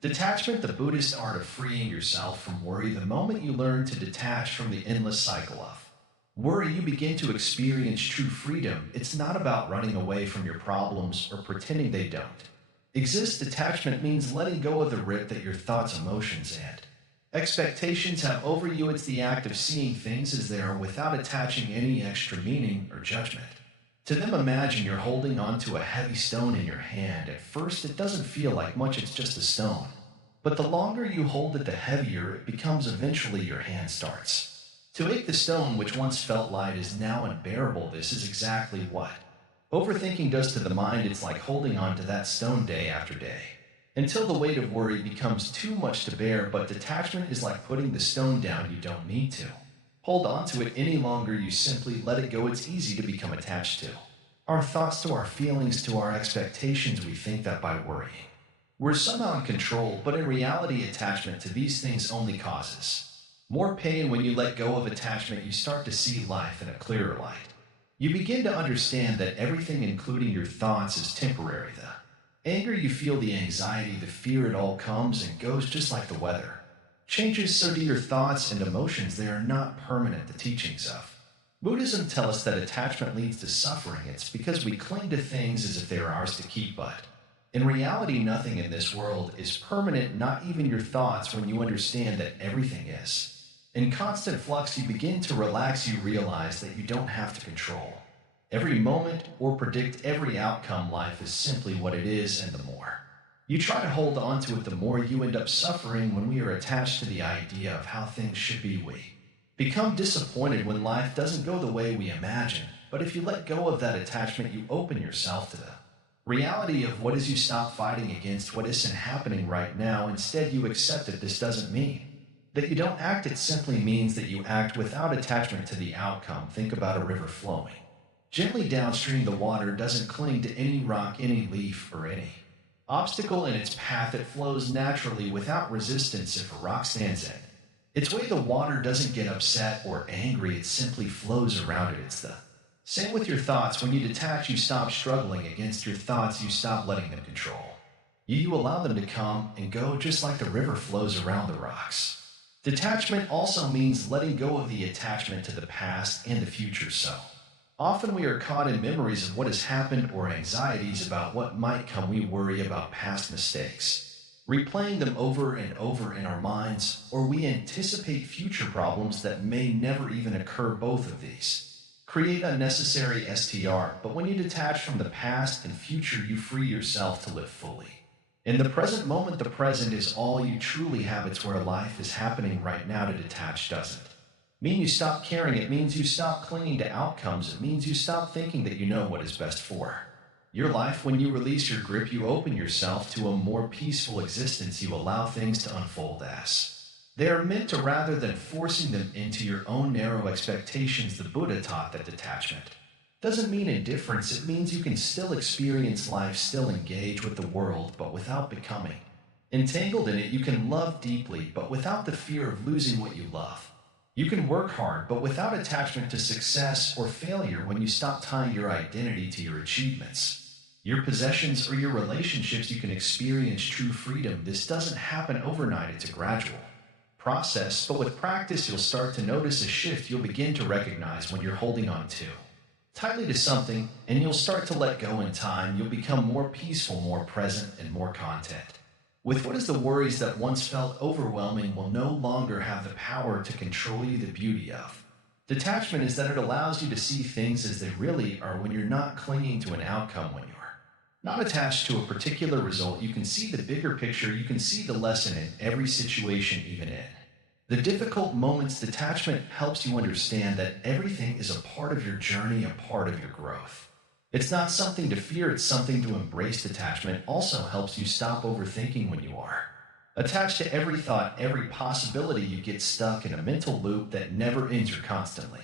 Detachment, the Buddhist art of freeing yourself from worry. The moment you learn to detach from the endless cycle of worry, you begin to experience true freedom. It's not about running away from your problems or pretending they don't exist. Detachment means letting go of the grip that your thoughts, emotions, and expectations have over you. It's the act of seeing things as they are without attaching any extra meaning or judgment to them. Imagine you're holding onto a heavy stone in your hand. At first, it doesn't feel like much, it's just a stone. But the longer you hold it, the heavier it becomes. Eventually, your hand starts to ache. The stone, which once felt light, is now unbearable. This is exactly what overthinking does to the mind. It's like holding on to that stone day after day, until the weight of worry becomes too much to bear. But detachment is like putting the stone down. You don't need to hold on to it any longer. You simply let it go. It's easy to become attached to our thoughts, to our feelings, to our expectations. We think that by worrying, we're somehow in control, but in reality, attachment to these things only causes more pain. When you let go of attachment, you start to see life in a clearer light. You begin to understand that everything, including your thoughts, is temporary. The anger you feel, the anxiety, the fear, it all comes and goes just like the weather changes. So do your thoughts and emotions. They are not permanent. The teachings of Buddhism tell us that attachment leads to suffering. It's because we cling to things as if they are ours to keep, but in reality, nothing in this world is permanent, not even your thoughts. When you understand that everything is in constant flux, you begin to relax. You realize that you don't have to control every moment or predict every outcome. Life is simply what it is, and the more you try to hold on to it, the more you end up suffering. When we are attached to the idea of how things should be, we become disappointed when life doesn't go the way we imagine. But if you let go of that attachment, you open yourself to the reality of what is. You stop fighting against what isn't happening right now. Instead, you accept it. This doesn't mean that you don't act. It simply means that you act without attachment to the outcome. Think about a river flowing gently downstream. The water doesn't cling to any rock, any leaf, or any obstacle in its path. It flows naturally without resistance. If a rock stands in its way, the water doesn't get upset or angry. It simply flows around it. It's the same with your thoughts. When you detach, you stop struggling against your thoughts. You stop letting them control you. You allow them to come and go just like the river flows around the rocks. Detachment also means letting go of the attachment to the past and the future. So often we are caught in memories of what has happened or anxieties about what might come. We worry about past mistakes, replaying them over and over in our minds, or we anticipate future problems that may never even occur. Both of these create unnecessary STR. But when you detach from the past and future, you free yourself to live fully in the present moment. The present is all you truly have. It's where life is happening right now. To detach doesn't mean you stop caring. It means you stop clinging to outcomes. It means you stop thinking that you know what is best for your life. When you release your grip, you open yourself to a more peaceful existence. You allow things to unfold as they are meant to, rather than forcing them into your own narrow expectations. The Buddha taught that detachment doesn't mean indifference. It means you can still experience life, still engage with the world, but without becoming entangled in it. You can love deeply, but without the fear of losing what you love. You can work hard, but without attachment to success or failure. When you stop tying your identity to your achievements, your possessions, or your relationships, you can experience true freedom. This doesn't happen overnight. It's a gradual process, but with practice, you'll start to notice a shift. You'll begin to recognize when you're holding on too tightly to something, and you'll start to let go. In time, you'll become more peaceful, more present, and more content with what is. The worries that once felt overwhelming will no longer have the power to control you. The beauty of detachment is that it allows you to see things as they really are. When you're not clinging to an outcome, when you're not attached to a particular result, you can see the bigger picture. You can see the lesson in every situation, even in the difficult moments. Detachment helps you understand that everything is a part of your journey, a part of your growth. It's not something to fear, it's something to embrace. Detachment also helps you stop overthinking. When you are attached to every thought, every possibility, you get stuck in a mental loop that never ends. You're constantly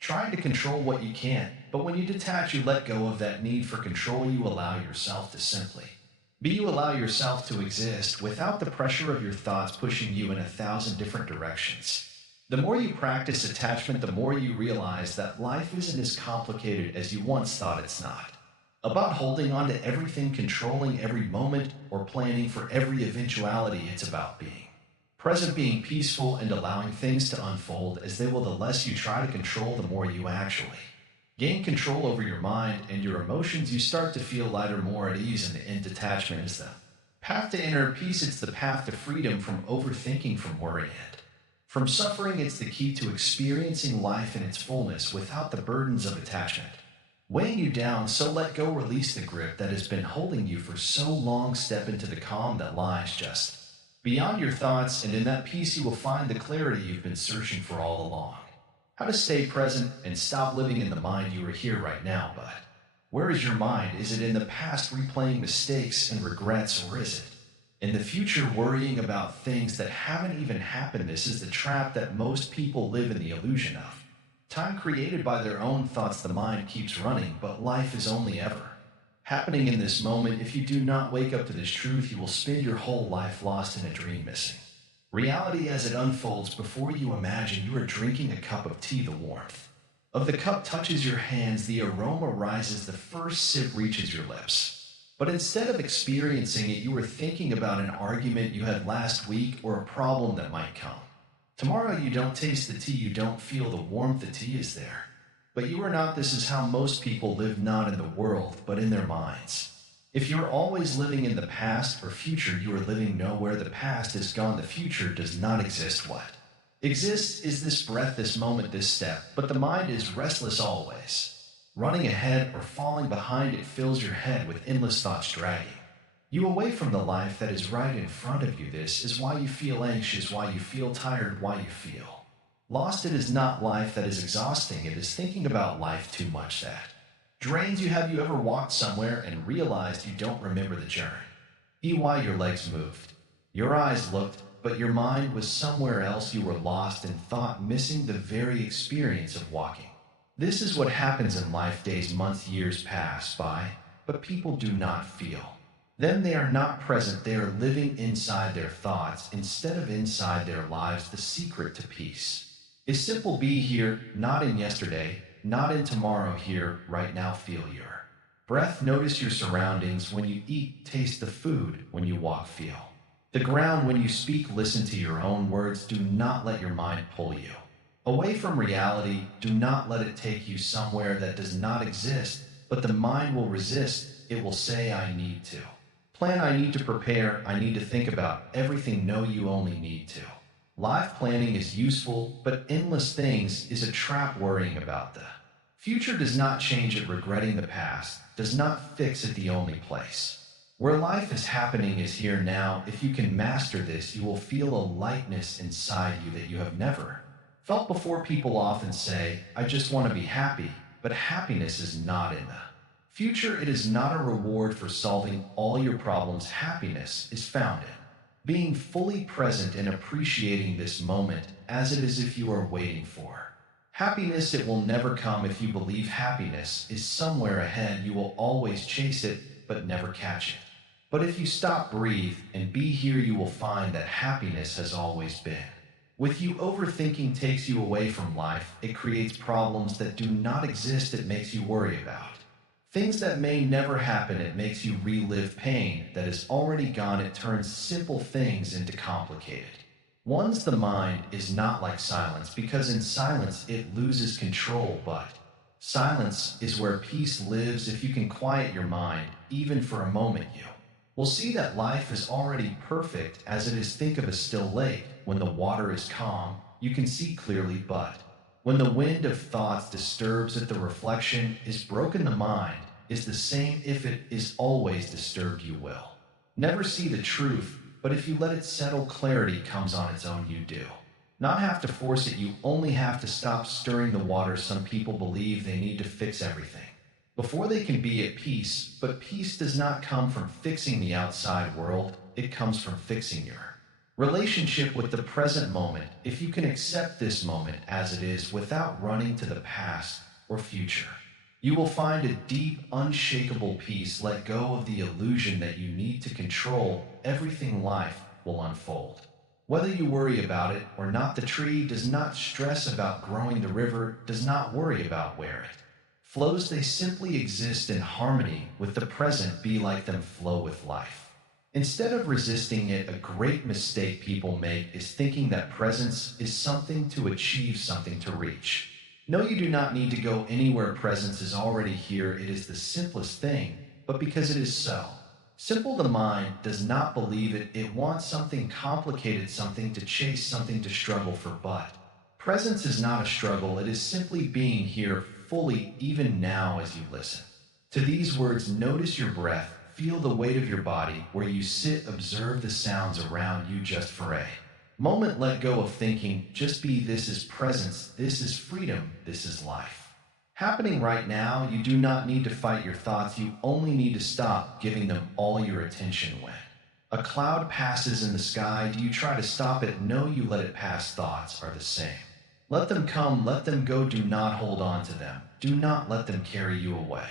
trying to control what you can't. But when you detach, you let go of that need for control. You allow yourself to simply be. You allow yourself to exist without the pressure of your thoughts pushing you in 1,000 different directions. The more you practice attachment, the more you realize that life isn't as complicated as you once thought. It's not about holding on to everything, controlling every moment, or planning for every eventuality. It's about being present, being peaceful, and allowing things to unfold as they will. The less you try to control, the more you actually gain control over your mind and your emotions. You start to feel lighter, more at ease, and detachment is the path to inner peace. It's the path to freedom from overthinking, from worry, and from suffering. It's the key to experiencing life in its fullness without the burdens of attachment weighing you down. So let go, release the grip that has been holding you for so long. Step into the calm that lies just beyond your thoughts, and in that peace you will find the clarity you've been searching for all along. How to stay present and stop living in the mind. You are here right now, but where is your mind? Is it in the past replaying mistakes and regrets, or is it In the future, worrying about things that haven't even happened. This is the trap that most people live in the illusion of. Time created by their own thoughts, the mind keeps running, but life is only ever happening in this moment. If you do not wake up to this truth, you will spend your whole life lost in a dream, missing reality as it unfolds before you. Imagine you are drinking a cup of tea. The warmth of the cup touches your hands, the aroma rises, the first sip reaches your lips. But instead of experiencing it, you were thinking about an argument you had last week or a problem that might come. Tomorrow you don't taste the tea, you don't feel the warmth, the tea is there. But you are not. This is how most people live, not in the world, but in their minds. If you're always living in the past or future, you are living nowhere. The past is gone, the future does not exist. What exists is this breath, this moment, this step. But the mind is restless always. Running ahead or falling behind, it fills your head with endless thoughts dragging you away from the life that is right in front of you. This is why you feel anxious, why you feel tired, why you feel lost. It is not life that is exhausting, it is thinking about life too much that drains you. Have you ever walked somewhere and realized you don't remember the journey? Why your legs moved, your eyes looked, but your mind was somewhere else. You were lost in thought, missing the very experience of walking. This is what happens in life. Days, months, years pass by, but people do not feel them. They are not present. They are living inside their thoughts instead of inside their lives. The secret to peace is simple. Be here, not in yesterday, not in tomorrow. Here, right now. Feel your breath. Notice your surroundings. When you eat, taste the food. When you walk, feel the ground. When you speak, listen to your own words. Do not let your mind pull you away from reality. Do not let it take you somewhere that does not exist. But the mind will resist. It will say, I need to plan, I need to prepare, I need to think about everything. No, you only need to. Life planning is useful, but endless things is a trap. Worrying about the future does not change it. Regretting the past does not fix it. The only place where life is happening is here now. If you can master this, you will feel a lightness inside you that you have never felt before. People often say, I just want to be happy, but happiness is not in the future. It is not a reward for solving all your problems. Happiness is found in being fully present and appreciating this moment as it is. If you are waiting for happiness, it will never come. If you believe happiness is somewhere ahead, you will always chase it, but never catch it. But if you stop, breathe, and be here, you will find that happiness has always been with you. Overthinking takes you away from life. It creates problems that do not exist. It makes you worry about things that may never happen. It makes you relive pain that is already gone. It turns simple things into complicated ones. The mind is not like silence, because in silence it loses control, but silence is where peace lives. If you can quiet your mind, even for a moment, you will see that life is already perfect as it is. Think of a still lake. When the water is calm, you can see clearly, but when the wind of thoughts disturbs it, the reflection is broken. The mind is the same. If it is always disturbed, you will never see the truth. But if you let it settle, clarity comes on its own. You do not have to force it. You only have to stop stirring the water. Some people believe they need to fix everything before they can be at peace, but peace does not come from fixing the outside world. It comes from fixing your relationship with the present moment. If you can accept this moment as it is without running to the past or future, you will find a deep, unshakable peace. Let go of the illusion that you need to control everything. Life will unfold whether you worry about it or not. The tree does not stress about growing. The river does not worry about where it flows. They simply exist in harmony with the present. Be like them, flow with life instead of resisting it. A great mistake people make is thinking that presence is something to achieve, something to reach. No, you do not need to go anywhere. Presence is already here. It is the simplest thing, but because it is so simple, the mind does not believe it. It wants something complicated, something to chase, something to struggle for. But presence is not a struggle. It is simply being here fully, even now as you listen to these words. Notice your breath. Feel the weight of your body where you sit. Observe the sounds around you just for a moment. Let go of thinking. Just be. This is presence. This is freedom. This is life happening right now. You do not need to fight your thoughts. You only need to stop giving them all your attention. When A cloud passes in the sky. Do you try to stop it? No, you let it pass. Thoughts are the same. Let them come, let them go. Do not hold on to them. Do not let them carry you away.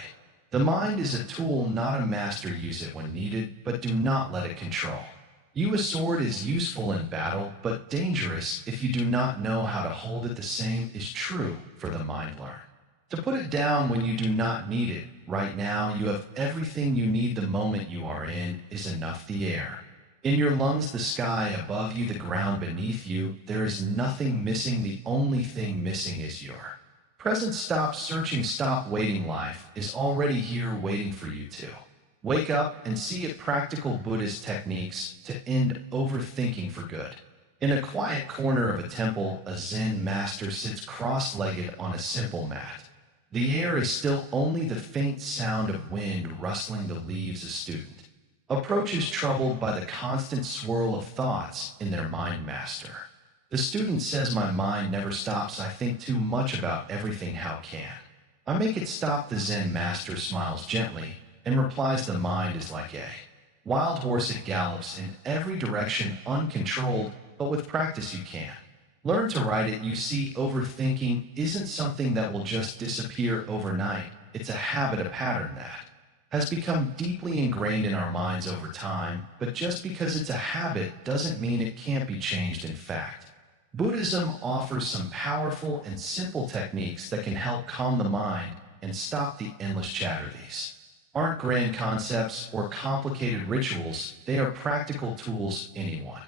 The mind is a tool, not a master. Use it when needed, but do not let it control. A sword is useful in battle, but dangerous if you do not know how to hold it. The same is true for the mind. Learn to put it down when you do not need it. Right now, you have everything you need. The moment you are in is enough. The air in your lungs, the sky above you, the ground beneath you. There is nothing missing. The only thing missing is your presence. Stop searching, stop waiting. Life is already here waiting for you to wake up and see it. Practical Buddhist techniques to end overthinking for good. In a quiet corner of a temple, a Zen master sits cross-legged on a simple mat. The air is still, only the faint sound of wind rustling the leaves. A student approaches, troubled by the constant swirl of thoughts in their mind. Master, the student says, my mind never stops. I think too much about everything. How can I make it stop? The Zen master smiles gently and replies, the mind is like a wild horse. It gallops in every direction, uncontrolled, but with practice you can learn to ride it. You see, overthinking isn't something that will just disappear overnight. It's a habit, a pattern that has become deeply ingrained in our minds over time. But just because it's a habit doesn't mean it can't be changed. In fact, Buddhism offers some powerful and simple techniques that can help calm the mind and stop the endless chatter. These aren't grand concepts or complicated rituals, they are practical tools anyone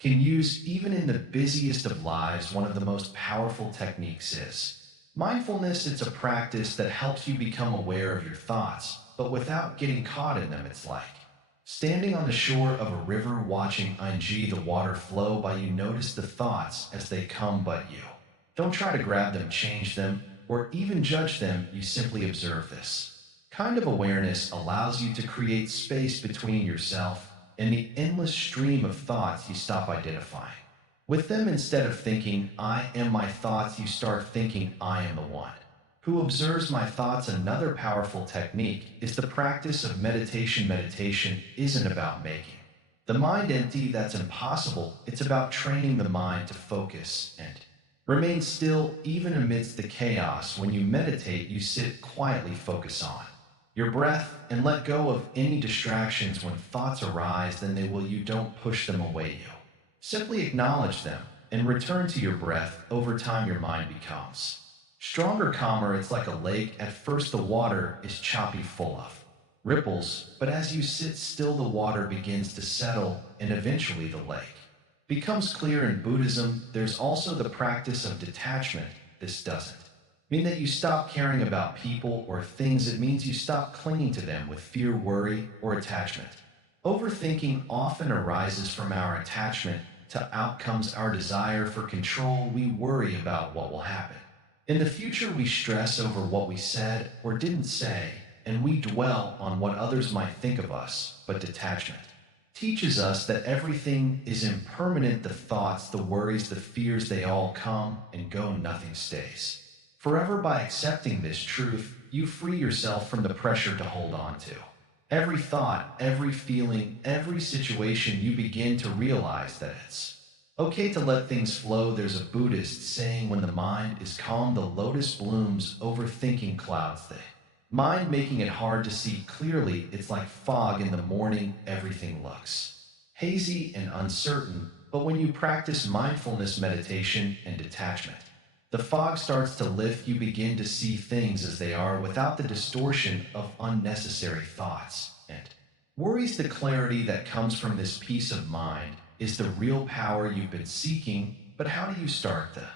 can use, even in the busiest of lives. One of the most powerful techniques is mindfulness. It's a practice that helps you become aware of your thoughts, but without getting caught in them. It's like standing on the shore of a river, watching the water flow by. You notice the thoughts as they come, but you don't try to grab them, change them, or even judge them. You simply observe. This kind of awareness allows you to create space between yourself and the endless stream of thoughts. You stop identifying with them. Instead of thinking, I am my thoughts, you start thinking, I am the one who observes my thoughts. Another powerful technique is the practice of meditation. Meditation isn't about making the mind empty. That's impossible. It's about training the mind to focus and remain still, even amidst the chaos. When you meditate, you sit quietly, focus on your breath, and let go of any distractions. When thoughts arise, then they will. You don't push them away. You simply acknowledge them and return to your breath. Over time, your mind becomes stronger, calmer. It's like a lake. At first, the water is choppy, full of ripples, but as you sit still, the water begins to settle, and eventually the lake becomes clear. In Buddhism, there's also the practice of detachment. This doesn't mean that you stop caring about people or things. It means you stop clinging to them with fear, worry, or attachment. Overthinking often arises from our attachment to outcomes, our desire for control. We worry about what will happen in the future. We stress over what we said or didn't say, and we dwell on what others might think of us. But detachment teaches us that everything is impermanent. The thoughts, the worries, the fears, they all come and go. Nothing stays forever. By accepting this truth, you free yourself from the pressure to hold on to every thought, every feeling, every situation. You begin to realize that it's okay to let things flow. There's a Buddhist saying, when the mind is calm, the lotus blooms. Overthinking clouds the mind, making it hard to see clearly. It's like fog in the morning. Everything looks hazy and uncertain. But when you practice mindfulness, meditation, and detachment, the fog starts to lift. You begin to see things as they are, without the distortion of unnecessary thoughts and worries. The clarity that comes from this peace of mind is the real power you've been seeking. But how do you start? The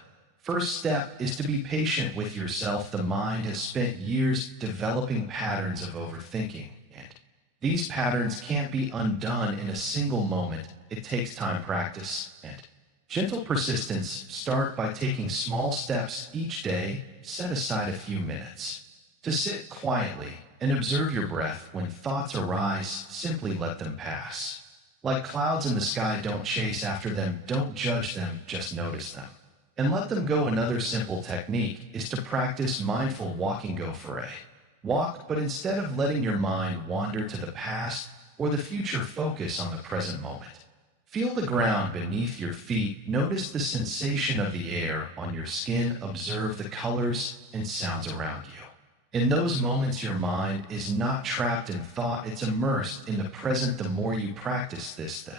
first step is to be patient with yourself. The mind has spent years developing patterns of overthinking, and these patterns can't be undone in a single moment. It takes time, practice, and gentle persistence. Start by taking small steps each day. Set aside a few minutes to sit quietly and observe your breath. When thoughts arise, simply let them pass. Like clouds in the sky, don't chase after them, don't judge them, just notice them and let them go. Another simple technique is to practice mindful walking. Go for a walk, but instead of letting your mind wander to the past, or the future, focus on the present moment. Feel the ground beneath your feet, notice the sensation of the air on your skin, observe the colors and sounds around you. In those moments, your mind is not trapped in thought, it's immersed in the present. The more you practice this, the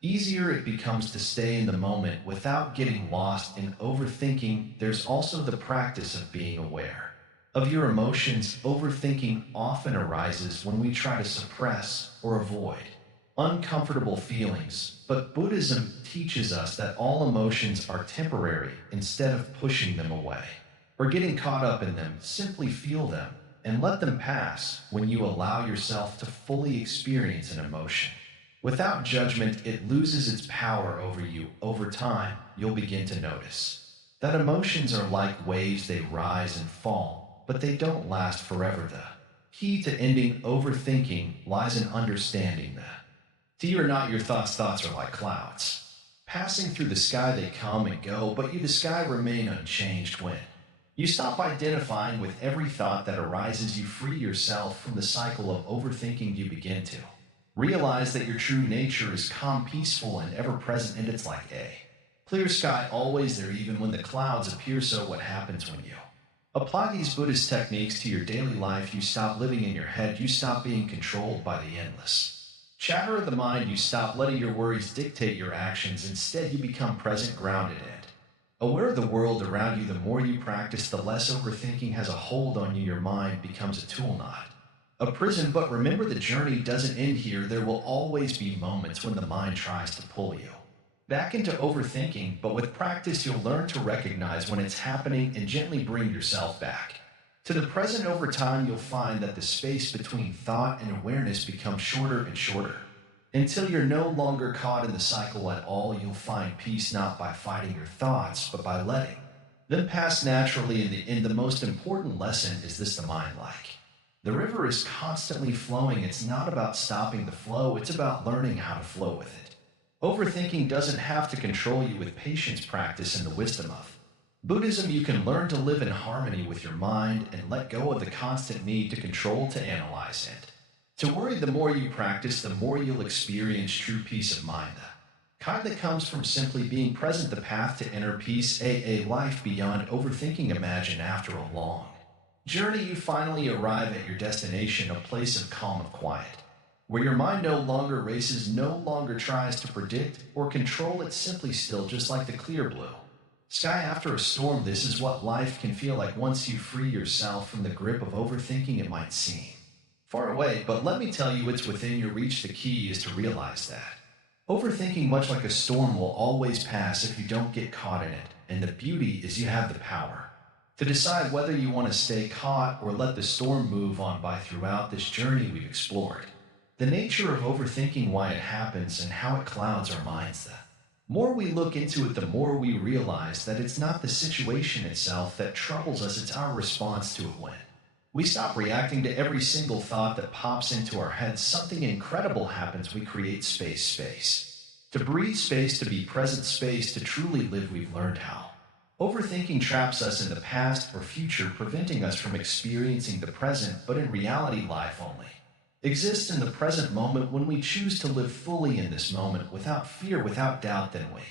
easier it becomes to stay in the moment without getting lost in overthinking. There's also the practice of being aware of your emotions. Overthinking often arises when we try to suppress or avoid uncomfortable feelings, but Buddhism teaches us that all emotions are temporary. Instead of pushing them away or getting caught up in them, simply feel them and let them pass. When you allow yourself to fully experience an emotion without judgment, it loses its power over you. Over time, you'll begin to notice that emotions are like waves, they rise and fall, but they don't last forever. The key to ending overthinking lies in understanding that you are not your thoughts. Thoughts are like clouds passing through the sky. They come and go, but you, the sky, remain unchanged. When you stop identifying with every thought that arises, you free yourself from the cycle of overthinking. You begin to realize that your true nature is calm, peaceful, and ever present, and it's like a clear sky, always there even when the clouds appear. So what happens when you apply these Buddhist techniques to your daily life? You stop living in your head, you stop being controlled by the endless chatter of the mind, you stop letting your worries dictate your actions. Instead, you become present, grounded, and aware of the world around you. The more you practice, the less overthinking has a hold on you. Your mind becomes a tool, not a prison. But remember, the journey doesn't end here. There will always be moments when the mind tries to pull you back into overthinking, but with practice, you'll learn to recognize when it's happening and gently bring yourself back to the present. Over time, you'll find that the space between thought and awareness becomes shorter and shorter until you're no longer caught in the cycle at all. You'll find peace not by fighting your thoughts, but by letting them pass naturally. In the end, the most important lesson is this: the mind, like the river, is constantly flowing. It's not about stopping the flow, it's about learning how to flow with it. Overthinking doesn't have to control you. With patience, practice, and the wisdom of Buddhism, you can learn to live in harmony with your mind and let go of the constant need to control, to analyze, and to worry. The more you practice, the more you'll experience true peace of mind, the kind that comes from simply being present. The path to inner peace, a life beyond overthinking. Imagine after a long journey, you finally arrive at your destination, a place of calm, of quiet, where your mind no longer races, no longer tries to predict or control. It's simply still, just like the clear blue sky after a storm. This is what life can feel like once you free yourself from the grip of overthinking. It might seem far away, but let me tell you, it's within your reach. The key is to realize that overthinking, much like a storm, will always pass if you don't get caught in it. And the beauty is you have the power to decide whether you want to stay caught or let the storm move on by. Throughout this journey, we've explored the nature of overthinking, why it happens, and how it clouds our minds. The more we look into it, the more we realize that it's not the situation itself that troubles us, it's our response to it. When we stop reacting to every single thought that pops into our heads, something incredible happens. We create space to breathe, space to be present, space to truly live. We've learned how overthinking traps us in the past or future, preventing us from experiencing the present, but in reality, life only exists in the present moment. When we choose to live fully in this moment, without fear, without doubt, then we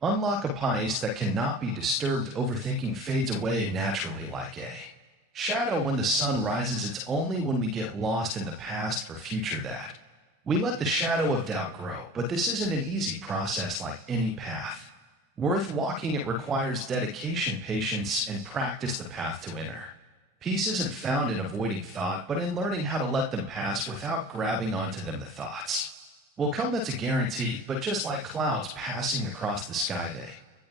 unlock a peace that cannot be disturbed. Overthinking fades away naturally like a shadow when the sun rises. It's only when we get lost in the past or future that we let the shadow of doubt grow. But this isn't an easy process. Like any path worth walking, it requires dedication, patience, and practice. The path to inner peace isn't found in avoiding thought, but in learning how to let them pass without grabbing onto them. The thoughts will come, that's a guarantee, but just like clouds passing across the sky, they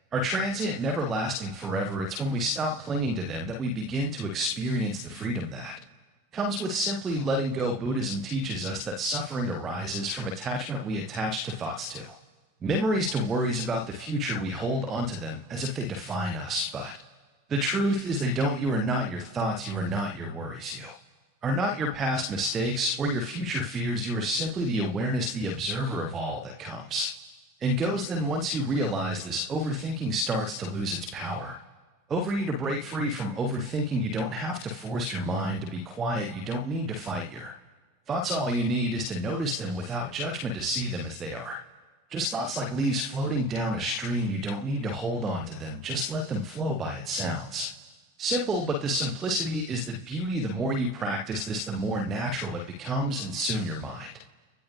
are transient, never lasting forever. It's when we stop clinging to them that we begin to experience the freedom that comes with simply letting go. Buddhism teaches us that suffering arises from attachment we attach to thoughts, to memories, to worries about the future. We hold onto them as if they define us, but the truth is they don't. You are not your thoughts, you are not your worries, you are not your past mistakes or your future fears. You are simply the awareness, the observer of all that comes and goes. Then once you realize this, overthinking starts to lose its power over you. To break free from overthinking, you don't have to force your mind to be quiet. You don't need to fight your Thoughts, all you need is to notice them without judgment, to see them as they are. Just thoughts like leaves floating down a stream. You don't need to hold on to them, just let them flow by its sounds. Simple, but the simplicity is the beauty. The more you practice this, the more natural it becomes, and soon your mind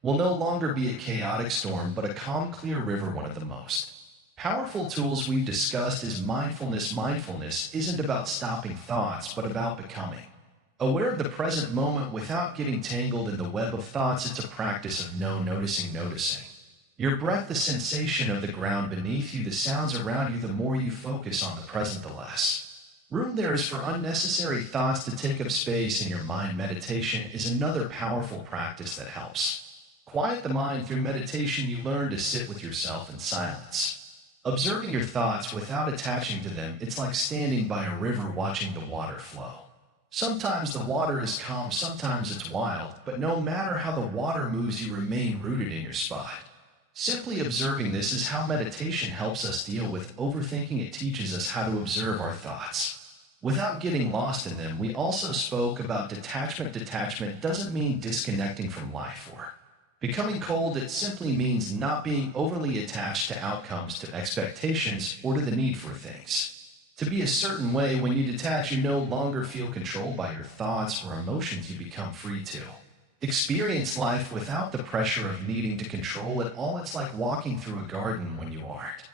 will no longer be a chaotic storm, but a calm, clear river. One of the most powerful tools we've discussed is mindfulness. Mindfulness isn't about stopping thoughts, but about becoming aware of the present moment without getting tangled in the web of thoughts. It's a practice of noticing. Your breath, the sensation of the ground beneath you, the sounds around you. The more you focus on the present, the less room there is for unnecessary thoughts to take up space in your mind. Meditation is another powerful practice that helps quiet the mind. Through meditation, you learn to sit with yourself in silence, observing your thoughts without attaching to them. It's like standing by a river watching the water flow. Sometimes the water is calm, sometimes it's wild, but no matter how the water moves, you remain rooted in your spot. Simply observing this is how meditation helps us deal with overthinking. It teaches us how to observe our thoughts without getting lost in them. We also spoke about detachment. Detachment doesn't mean disconnecting from life or becoming cold. It simply means not being overly attached to outcomes, to expectations, or to the need for things to be a certain way. When you detach, you no longer feel controlled by your thoughts or emotions. You become free to experience life without the pressure of needing to control it all. It's like walking through a garden when you aren't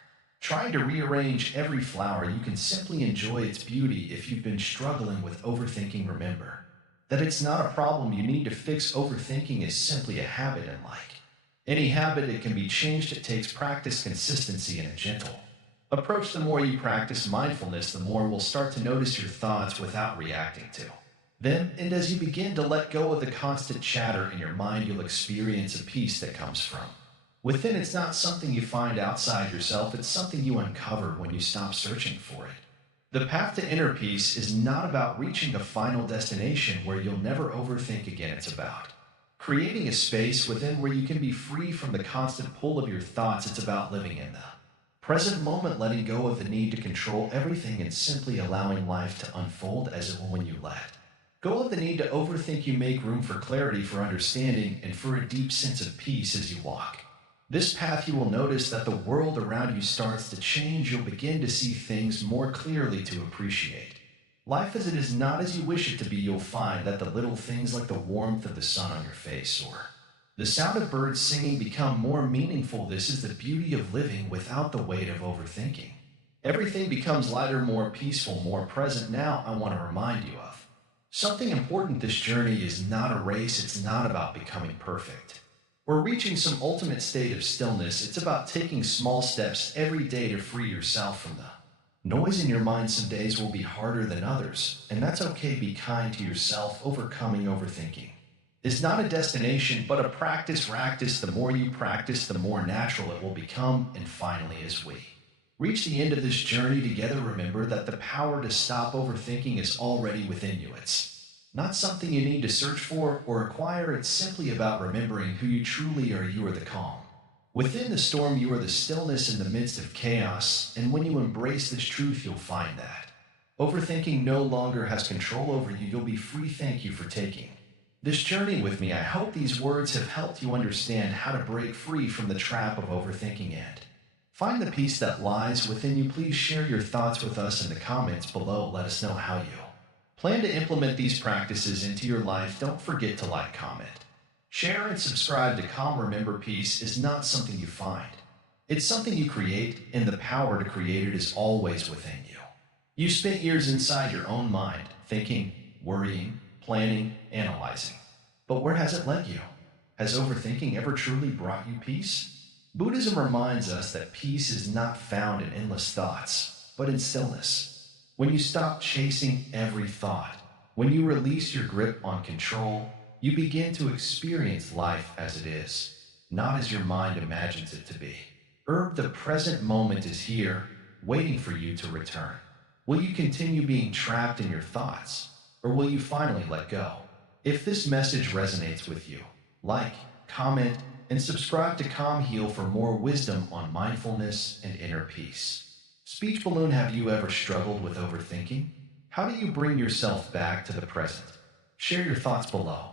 trying to rearrange every flower. You can simply enjoy its beauty. If you've been struggling with overthinking, remember that it's not a problem you need to fix. Overthinking is simply a habit, and like any habit, it can be changed. It takes practice, consistency, and a gentle approach. The more you practice mindfulness, the more we'll start to notice your thoughts without reacting to them. And as you begin to let go of the constant chatter in your mind, you'll experience a peace that comes from within. It's not something you find outside yourself, it's something you uncover when you stop searching for it. The path to inner peace is not about reaching a final destination where you'll never overthink again. It's about creating a space within where you can be free from the constant pull of your thoughts. It's about living in the present moment, letting go of the need to control everything and simply allowing life to unfold as it will. When you let go of the need to overthink, you make room for clarity, for understanding, and for a deep sense of peace. As you walk this path, you will notice that the world around you starts to change. You'll begin to see things more clearly, to appreciate life as it is, not as you wish it to be. You'll find that the little things like the warmth of the sun on your face or the sound of birds singing become more meaningful. This is the beauty of living without the weight of overthinking. Everything becomes lighter, more peaceful, more present. Now, I want to remind you of something important. This journey is not a race. It's not about becoming perfect or reaching some ultimate state of stillness. It's about taking small steps every day to free yourself from the noise in your mind. Some days will be harder than others, and that's okay. Be kind to yourself. Overcoming overthinking is not a destination, but a practice. The more you practice, the more natural it will become. And finally, as we reach the end of this journey together, remember that the power to stop overthinking is already within you. It's not something you need to search for or acquire. It's simply about remembering who you truly are. You are the calm within the storm. You are the stillness in the midst of chaos. And when you embrace this truth, you'll find that overthinking no longer has control over you. You'll be free. Thank you for taking this journey with me. I hope these words have helped you understand how to break free from the trap of overthinking and find the peace that lies within you. Please share your thoughts with us in the comments below. Let us know how you plan to implement these practices into your life. Don't forget to like, comment, share, and subscribe to Calm. Remember, peace is not something you find. It's something you create, and the power to create it is always within you. You spent years inside your own mind, thinking, worrying, planning, analyzing. But where has it led you? Has overthinking ever truly brought you peace? Buddhism reminds us that peace is not found in endless thoughts, but in stillness. When you stop chasing every thought, when you release your grip on control, you begin to experience life as it is, not as your mind imagines it to be. The present moment is here, waiting for you to return. Will you continue being trapped in your thoughts, or will you finally let go? If this message resonates with you, like, comment, and subscribe to Calm Heal for more wisdom on mindfulness and inner peace. Speech balloon, have you ever struggled with overthinking? How do you bring yourself back to the present? Share your thoughts below.